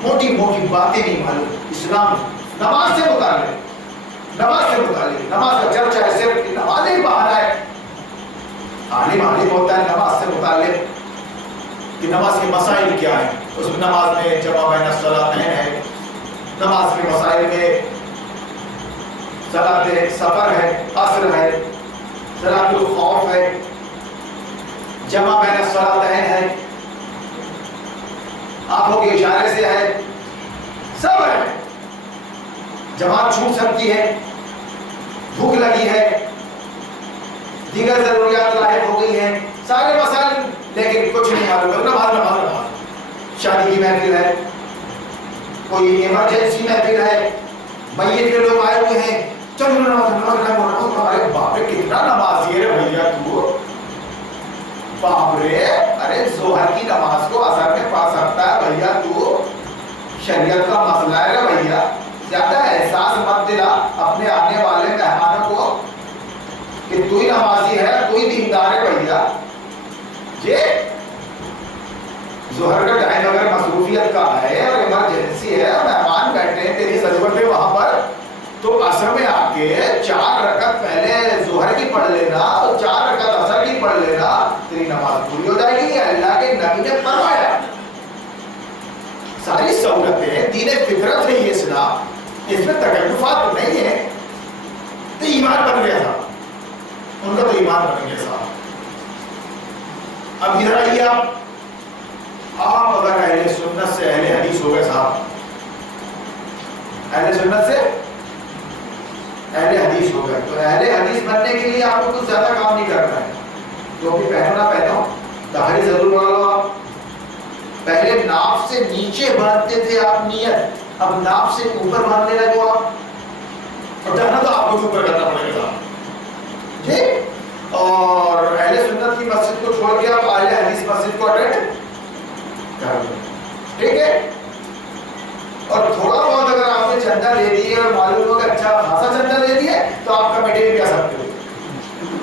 موٹی موٹی باتیں نہیں معلوم. اسلام نماز سے متعلق، نماز سے متعلق، نماز کا چرچا ہے صرف نماز ہی بہانا ہے. عالم ہوتا ہے نماز سے متعلق کہ نماز کے مسائل کیا ہیں. اس نماز میں جمع بین الصلاتین ہے، نماز کے مسائل میں صلاۃ سفر ہے، عصر ہے، صلاۃ الخوف ہے، جمع بین الصلاتین ہے، آنکھوں کے اشارے سے ہے، سب ہے. جماعت چھوٹ سکتی ہے، بھوک لگی ہے، دیگر ضروریات لاحق ہو گئی ہیں، سارے مسائل، لیکن کچھ نہیں معلوم ہے. نماز نماز نماز. شادی کی محفل ہے، کوئی ایمرجنسی محفل ہے، میت کے لوگ آئے ہوئے ہیں، چلو نماز نماز نماز. ارے باپ رے کتنا نمازی ہے بھیا تو، باپ رے. ارے ظہر کی نماز کو اثر میں پا سکتا ہے بھیا تو، شریعت کا مسئلہ ہے بھیا. زیادہ احساس مت دلا اپنے آنے والے مہمانوں کو کہ تو ہی نمازی ہے، تو ہی دیندار ہے بھیا. جی ظہر کا ٹائم اگر مصروفیت کا ہے اور ایمرجنسی ہے، مہمان بیٹھے ہیں، تیری ضرورت ہے وہاں پر، تو عصر میں آ کے 4 رکعت پہلے ظہر کی پڑھ لینا اور 4 رکعت عصر کی پڑھ لینا، تیری نماز پوری ہو جائے گی. اللہ کے نبی نے فرمایا. ساری سہولتیں، دین فطرت ہے یہ اسلام، اس میں تکلفات نہیں ہے. تو ایمان بن گیا تھا ان کا، تو ایمان بن گیا صاحب. اب ادھر آئیے آپ اگر اہل سنت سے اہل حدیث ہو گئے صاحب، اہل سنت سے اہل حدیث ہو گئے، تو اہل حدیث بننے کے لیے آپ کو کچھ زیادہ کام نہیں کرنا ہے. جو بھی پہنو نہ پہنو، داڑھی ضرور بنا لو آپ، پہلے ناف سے نیچے باندھتے تھے آپ نیت، اب ناف سے اوپر باندھنے لگے آپ، اور جانا تو آپ کو اوپر کرنا پڑے گا جی. اور اہل سنت کی مسجد کو چھوڑ کے آپ اہل حدیث مسجد کو اٹینڈ کر لیں، ٹھیک ہے. اور تھوڑا بہت اگر آپ نے چندہ دے دی ہے اور معلوم ہو کہ اچھا خاصا چندہ دے دیا تو آپ کمیٹی بھی کر سکتے ہو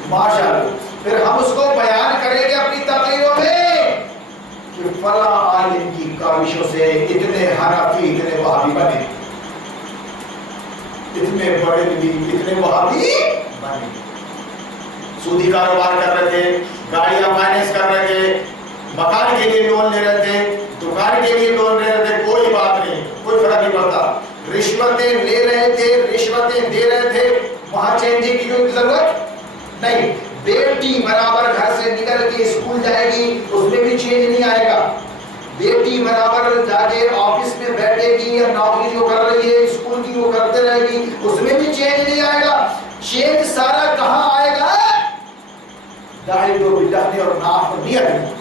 ماشاءاللہ. پھر ہم اس کو بیان کریں گے اپنی تقریروں میں کہ فلاں عالم کی کاوشوں سے اتنے حنفی اتنے وہابی بنے، اتنے بڑے اتنے وہابی بنے، سودی کاروبار کر رہے تھے، گاڑیاں فائنینس کر رہے تھے، مکان کے لیے لون لے رہے تھے، دکان کے لیے لون لے رہے تھے، کوئی بات نہیں، کوئی فرق نہیں پڑتا. رشوتیں لے رہے تھے، رشوتیں دے رہے تھے، وہاں چینجنگ کی کوئی ضرورت نہیں. بیٹی برابر گھر سے نکل کے اسکول جائے گی، اس میں بھی چینج نہیں آئے گا. بیٹی برابر جا کے آفس میں بیٹھے گی یا نوکری جو کر رہی ہے اسکول کی وہ کرتے رہے گی، اس میں بھی چینج نہیں آئے گا. چینج سارا کہاں آئے گا؟ داڑھی کو بٹھانے اور ناف کو نیت نہیں.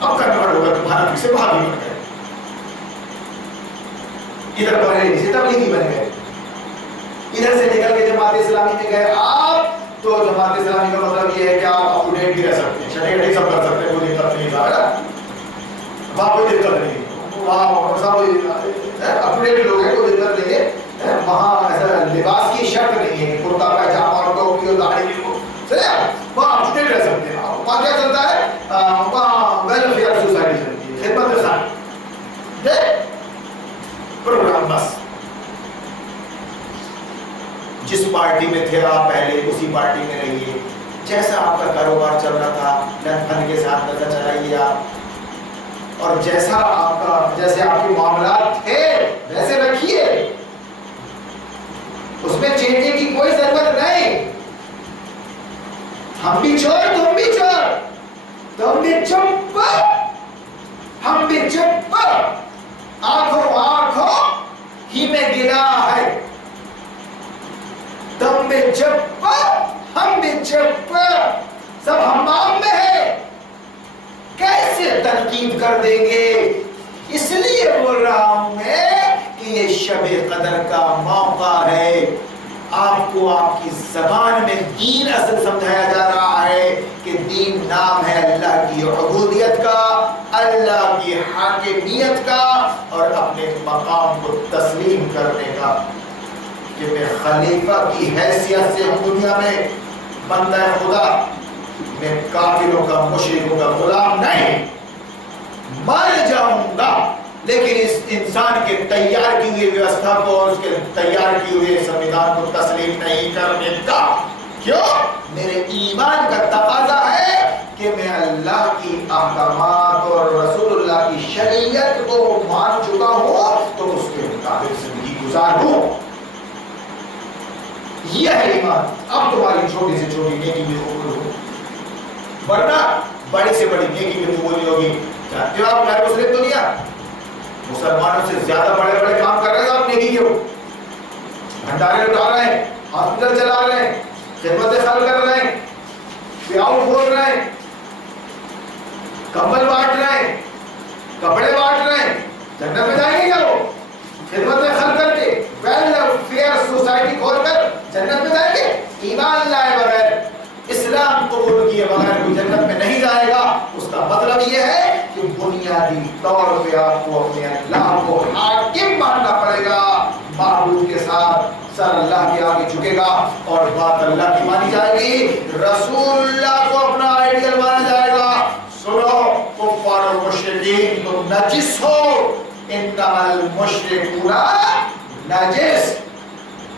اب کنورٹ ہوگا تمہارا پھر سے بھاگی بن گئے، ادھر بڑھے سے تبلیغی بن گئے، ادھر سے نکل کے جماعت اسلامی میں گئے آپ. تو جماعت اسلامی کا مطلب یہ ہے کہ آپ اپ ٹو ڈیٹ بھی رہ سکتے ہیں، شریعت سب کر سکتے ہیں، کوئی دقت نہیں ہے، وہاں کوئی دقت نہیں، وہاں سب اپ ٹو ڈیٹ لوگ ہیں، کوئی دقت نہیں ہے. وہاں ایسا لباس کی شرط نہیں ہے، کرتا پائجامہ اور ٹوپی اور داڑھی کو وہاں اپ ٹو ڈیٹ رہ سکتے ہیں. وہاں کیا چلتا ہے؟ وہاں ویلفیئر سوسائٹی چلتی ہے، خدمت خان پروگرام. بس جس پارٹی میں تھے آپ پہلے اسی پارٹی میں رہیے، جیسا آپ کا کاروبار چل رہا تھا لن پھن کے ساتھ نظر چلائیے آپ، اور جیسے آپ کے معاملات تھے ویسے رکھیے، اس میں چینجنگ کی کوئی ضرورت نہیں. ہم بھی چور تم بھی چور، تم بھی چپ ہم بھی چپ، آنکھوں ہی میں گلا ہے، تم بھی چپ ہم بھی چپ، سب حمام میں ہے، کیسے تنقید کر دیں گے؟ اس لیے بول رہا ہوں میں کہ یہ شب قدر کا موقع ہے. آپ کو آپ کی زبان میں دین اصل سمجھایا جا رہا ہے کہ دین نام ہے اللہ کی عبودیت کا، اللہ کی حاکمیت کا، اور اپنے مقام کو تسلیم کرنے کا کہ میں خلیفہ کی حیثیت سے ہوں دنیا میں بندہ خدا، میں کافروں کا مشرکوں کا غلام نہیں. مر جاؤں گا لیکن اس انسان کے تیار کی ہوئی ویوستھا کو اور اس کے تیار کی ہوئے سنویدھان کو تسلیم نہیں کرنے کا. کیوں؟ میرے ایمان کا تقاضا ہے کہ میں اللہ کی احکامات اور رسول اللہ کی شریعت کو مان چکا ہوں تو اس کے مطابق زندگی گزاروں. یہ ہے ایمان. اب تمہاری چھوٹی سے چھوٹی نیکی بھی قبول ہو، ورنہ بڑی سے بڑی نیکی بھی قبول ہوگی. جانتے ہو آپ غیر مسلم دنیا مسلمانوں سے زیادہ بڑے بڑے کام کر رہے ہیں آپ نیکی کے، بھنڈارے لٹا رہے ہیں، ہاسپٹل چلا رہے ہیں، خدمت خلق کر رہے ہیں، پیاؤ کھول رہے ہیں، کمبل بانٹ رہے ہیں، کپڑے بانٹ رہے ہیں. جنت میں جائیں گے کیا وہ؟ خدمت خلق کر کے ویلفیئر سوسائٹی کھول کر جنت میں جائیں گے؟ ایمان لائے بغیر، اسلام قبول کیے بغیر کوئی جنت میں نہیں جائے گا. اس کا مطلب یہ ہے کہ بنیادی طور پہ آپ کو اپنے اللہ کو حاکم ماننا پڑے گا، معبود کے ساتھ سر اللہ کے آگے جھکے گا اور بات اللہ کی مانی جائے گی، رسول اللہ کو اپنا آئیڈیل مانا جائے گا. سنو کفار و مشرکین تم نجس ہو، انما المشرکون نجس.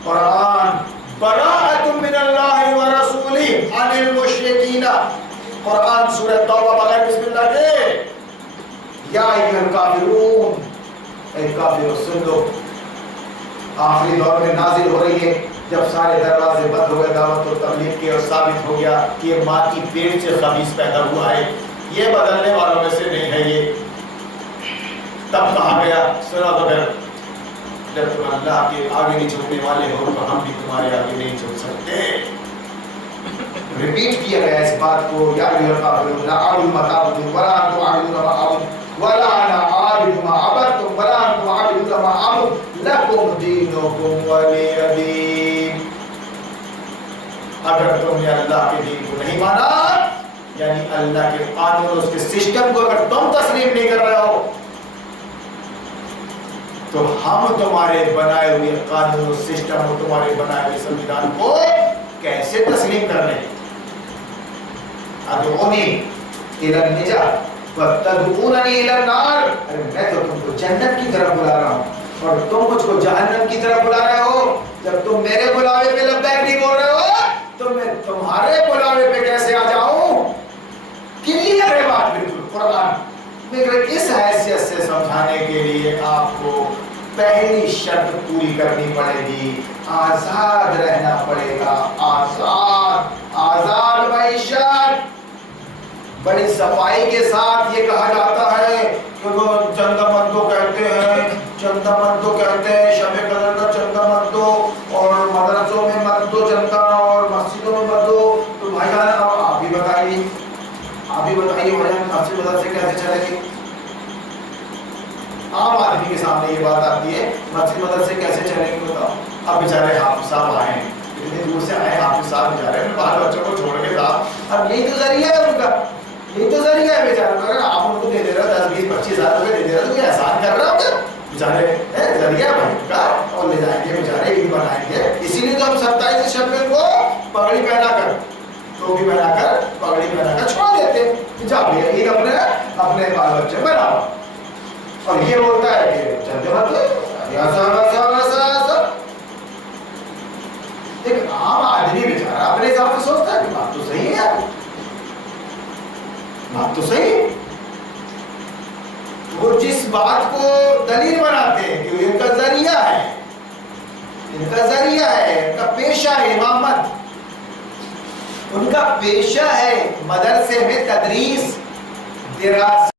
قرآن براءۃ من اللہ ورسولہ عن المشرکین، قرآن سورہ توبہ بغیر بسم اللہ کے یا ایھا الکافرون، اے کافروں سن لو. آخری دور میں نازل ہو رہی ہے جب سارے دروازے بند ہو گئے دعوت و تبلیغ کے اور ثابت ہو گیا کہ یہ ماں کی پیٹ سے خبیث پیدا ہوا ہے، یہ بدلنے والوں میں سے نہیں ہے. یہ تب کہا گیا سنا تو پھر جب تم اللہ کے آگے نہیں جھکنے والے ہو تو ہم بھی تمہارے آگے نہیں جھک سکتے. ریپیٹ کیا گیا اس بات کو، یا ایھا الکافرون لا اعبد ما تعبدون ولا انتم عابدون ما اعبد ولا انا عابد ما عبدتم ولا انتم عابدون ما اعبد لكم دینکم ولی دین. اگر تم نے اللہ کے دین کو نہیں مانا، یعنی اللہ کے قانون اور اس کے سسٹم کو اگر تم تسلیم نہیں کر رہے ہو، تو ہم تمہارے بنائے ہوئے قانون اور سسٹم اور تمہارے بنائے ہوئے سنویدھان کو کیسے تسلیم کر لیں؟ ادعونی الی النجاۃ وتدعوننی الی النار. ارے میں تو تم کو جنت کی طرف بلا رہا ہوں اور تم مجھ کو جہنم کی طرف بلا رہے ہو. جب تم میرے بلاوے پہ لبیک نہیں بول رہے ہو تو میں تمہارے بلاوے پہ کیسے آ جاؤں؟ کلیئر ہے بات بالکل قرآن. مگر اس حیثیت سے سمجھانے کے لیے آپ کو پہلی شرط پوری کرنی پڑے گی، آزاد رہنا پڑے گا. آزاد معیشت. بڑی صفائی کے ساتھ یہ کہا جاتا ہے کہ وہ چندہ مت دو کہتے ہیں، چندہ مت دو کہتے ہیں، شب قدر کا چندہ مت دو، اور مدرسوں میں مت دو چندہ، اور مسجدوں میں مت دو. تو بھائی جان آپ بھی بتائیے بھائی مسجد مدرسے کیسے چلے گی؟ عام آدمی کے سامنے یہ بات آتی ہے مسجد مدرسے کیسے چلیں گے بتاؤ. اب بیچارے حافظ صاحب آئے ہیں، اتنی دور سے آئے حافظ صاحب بیچارے بال بچوں کو چھوڑ کے صاحب. اب یہی تو ذریعہ ہے ان کا، یہی تو ذریعہ ہے بیچاروں کا. آپ ان کو دے دے رہے ہو 10-20-25 ہزار روپے دے دے رہے ہو تو یہ احسان کر رہے ہو کیا؟ بیچارے ذریعہ بھائی کا، اور لے جائیں گے بیچارے عید بنائیں گے. اسی لیے تو ہم 27 شب میں کو پگڑی پہنا کر، ٹوپی پہنا کر، پگڑی پہنا کر چھوڑ دیتے جا بھیا عید اپنے بال بچے بناؤ. اور یہ بولتا ہے کہ چلتے مت ایک عام آدمی بیچارہ اپنے حساب سے سوچتا ہے کہ بات تو صحیح ہے، بات تو صحیح ہے. وہ جس بات کو دلیل بناتے ہیں کہ ان کا ذریعہ ہے، ان کا ذریعہ ہے، ان کا پیشہ ہے امامت، ان کا پیشہ ہے مدرسے میں تدریس، دراست.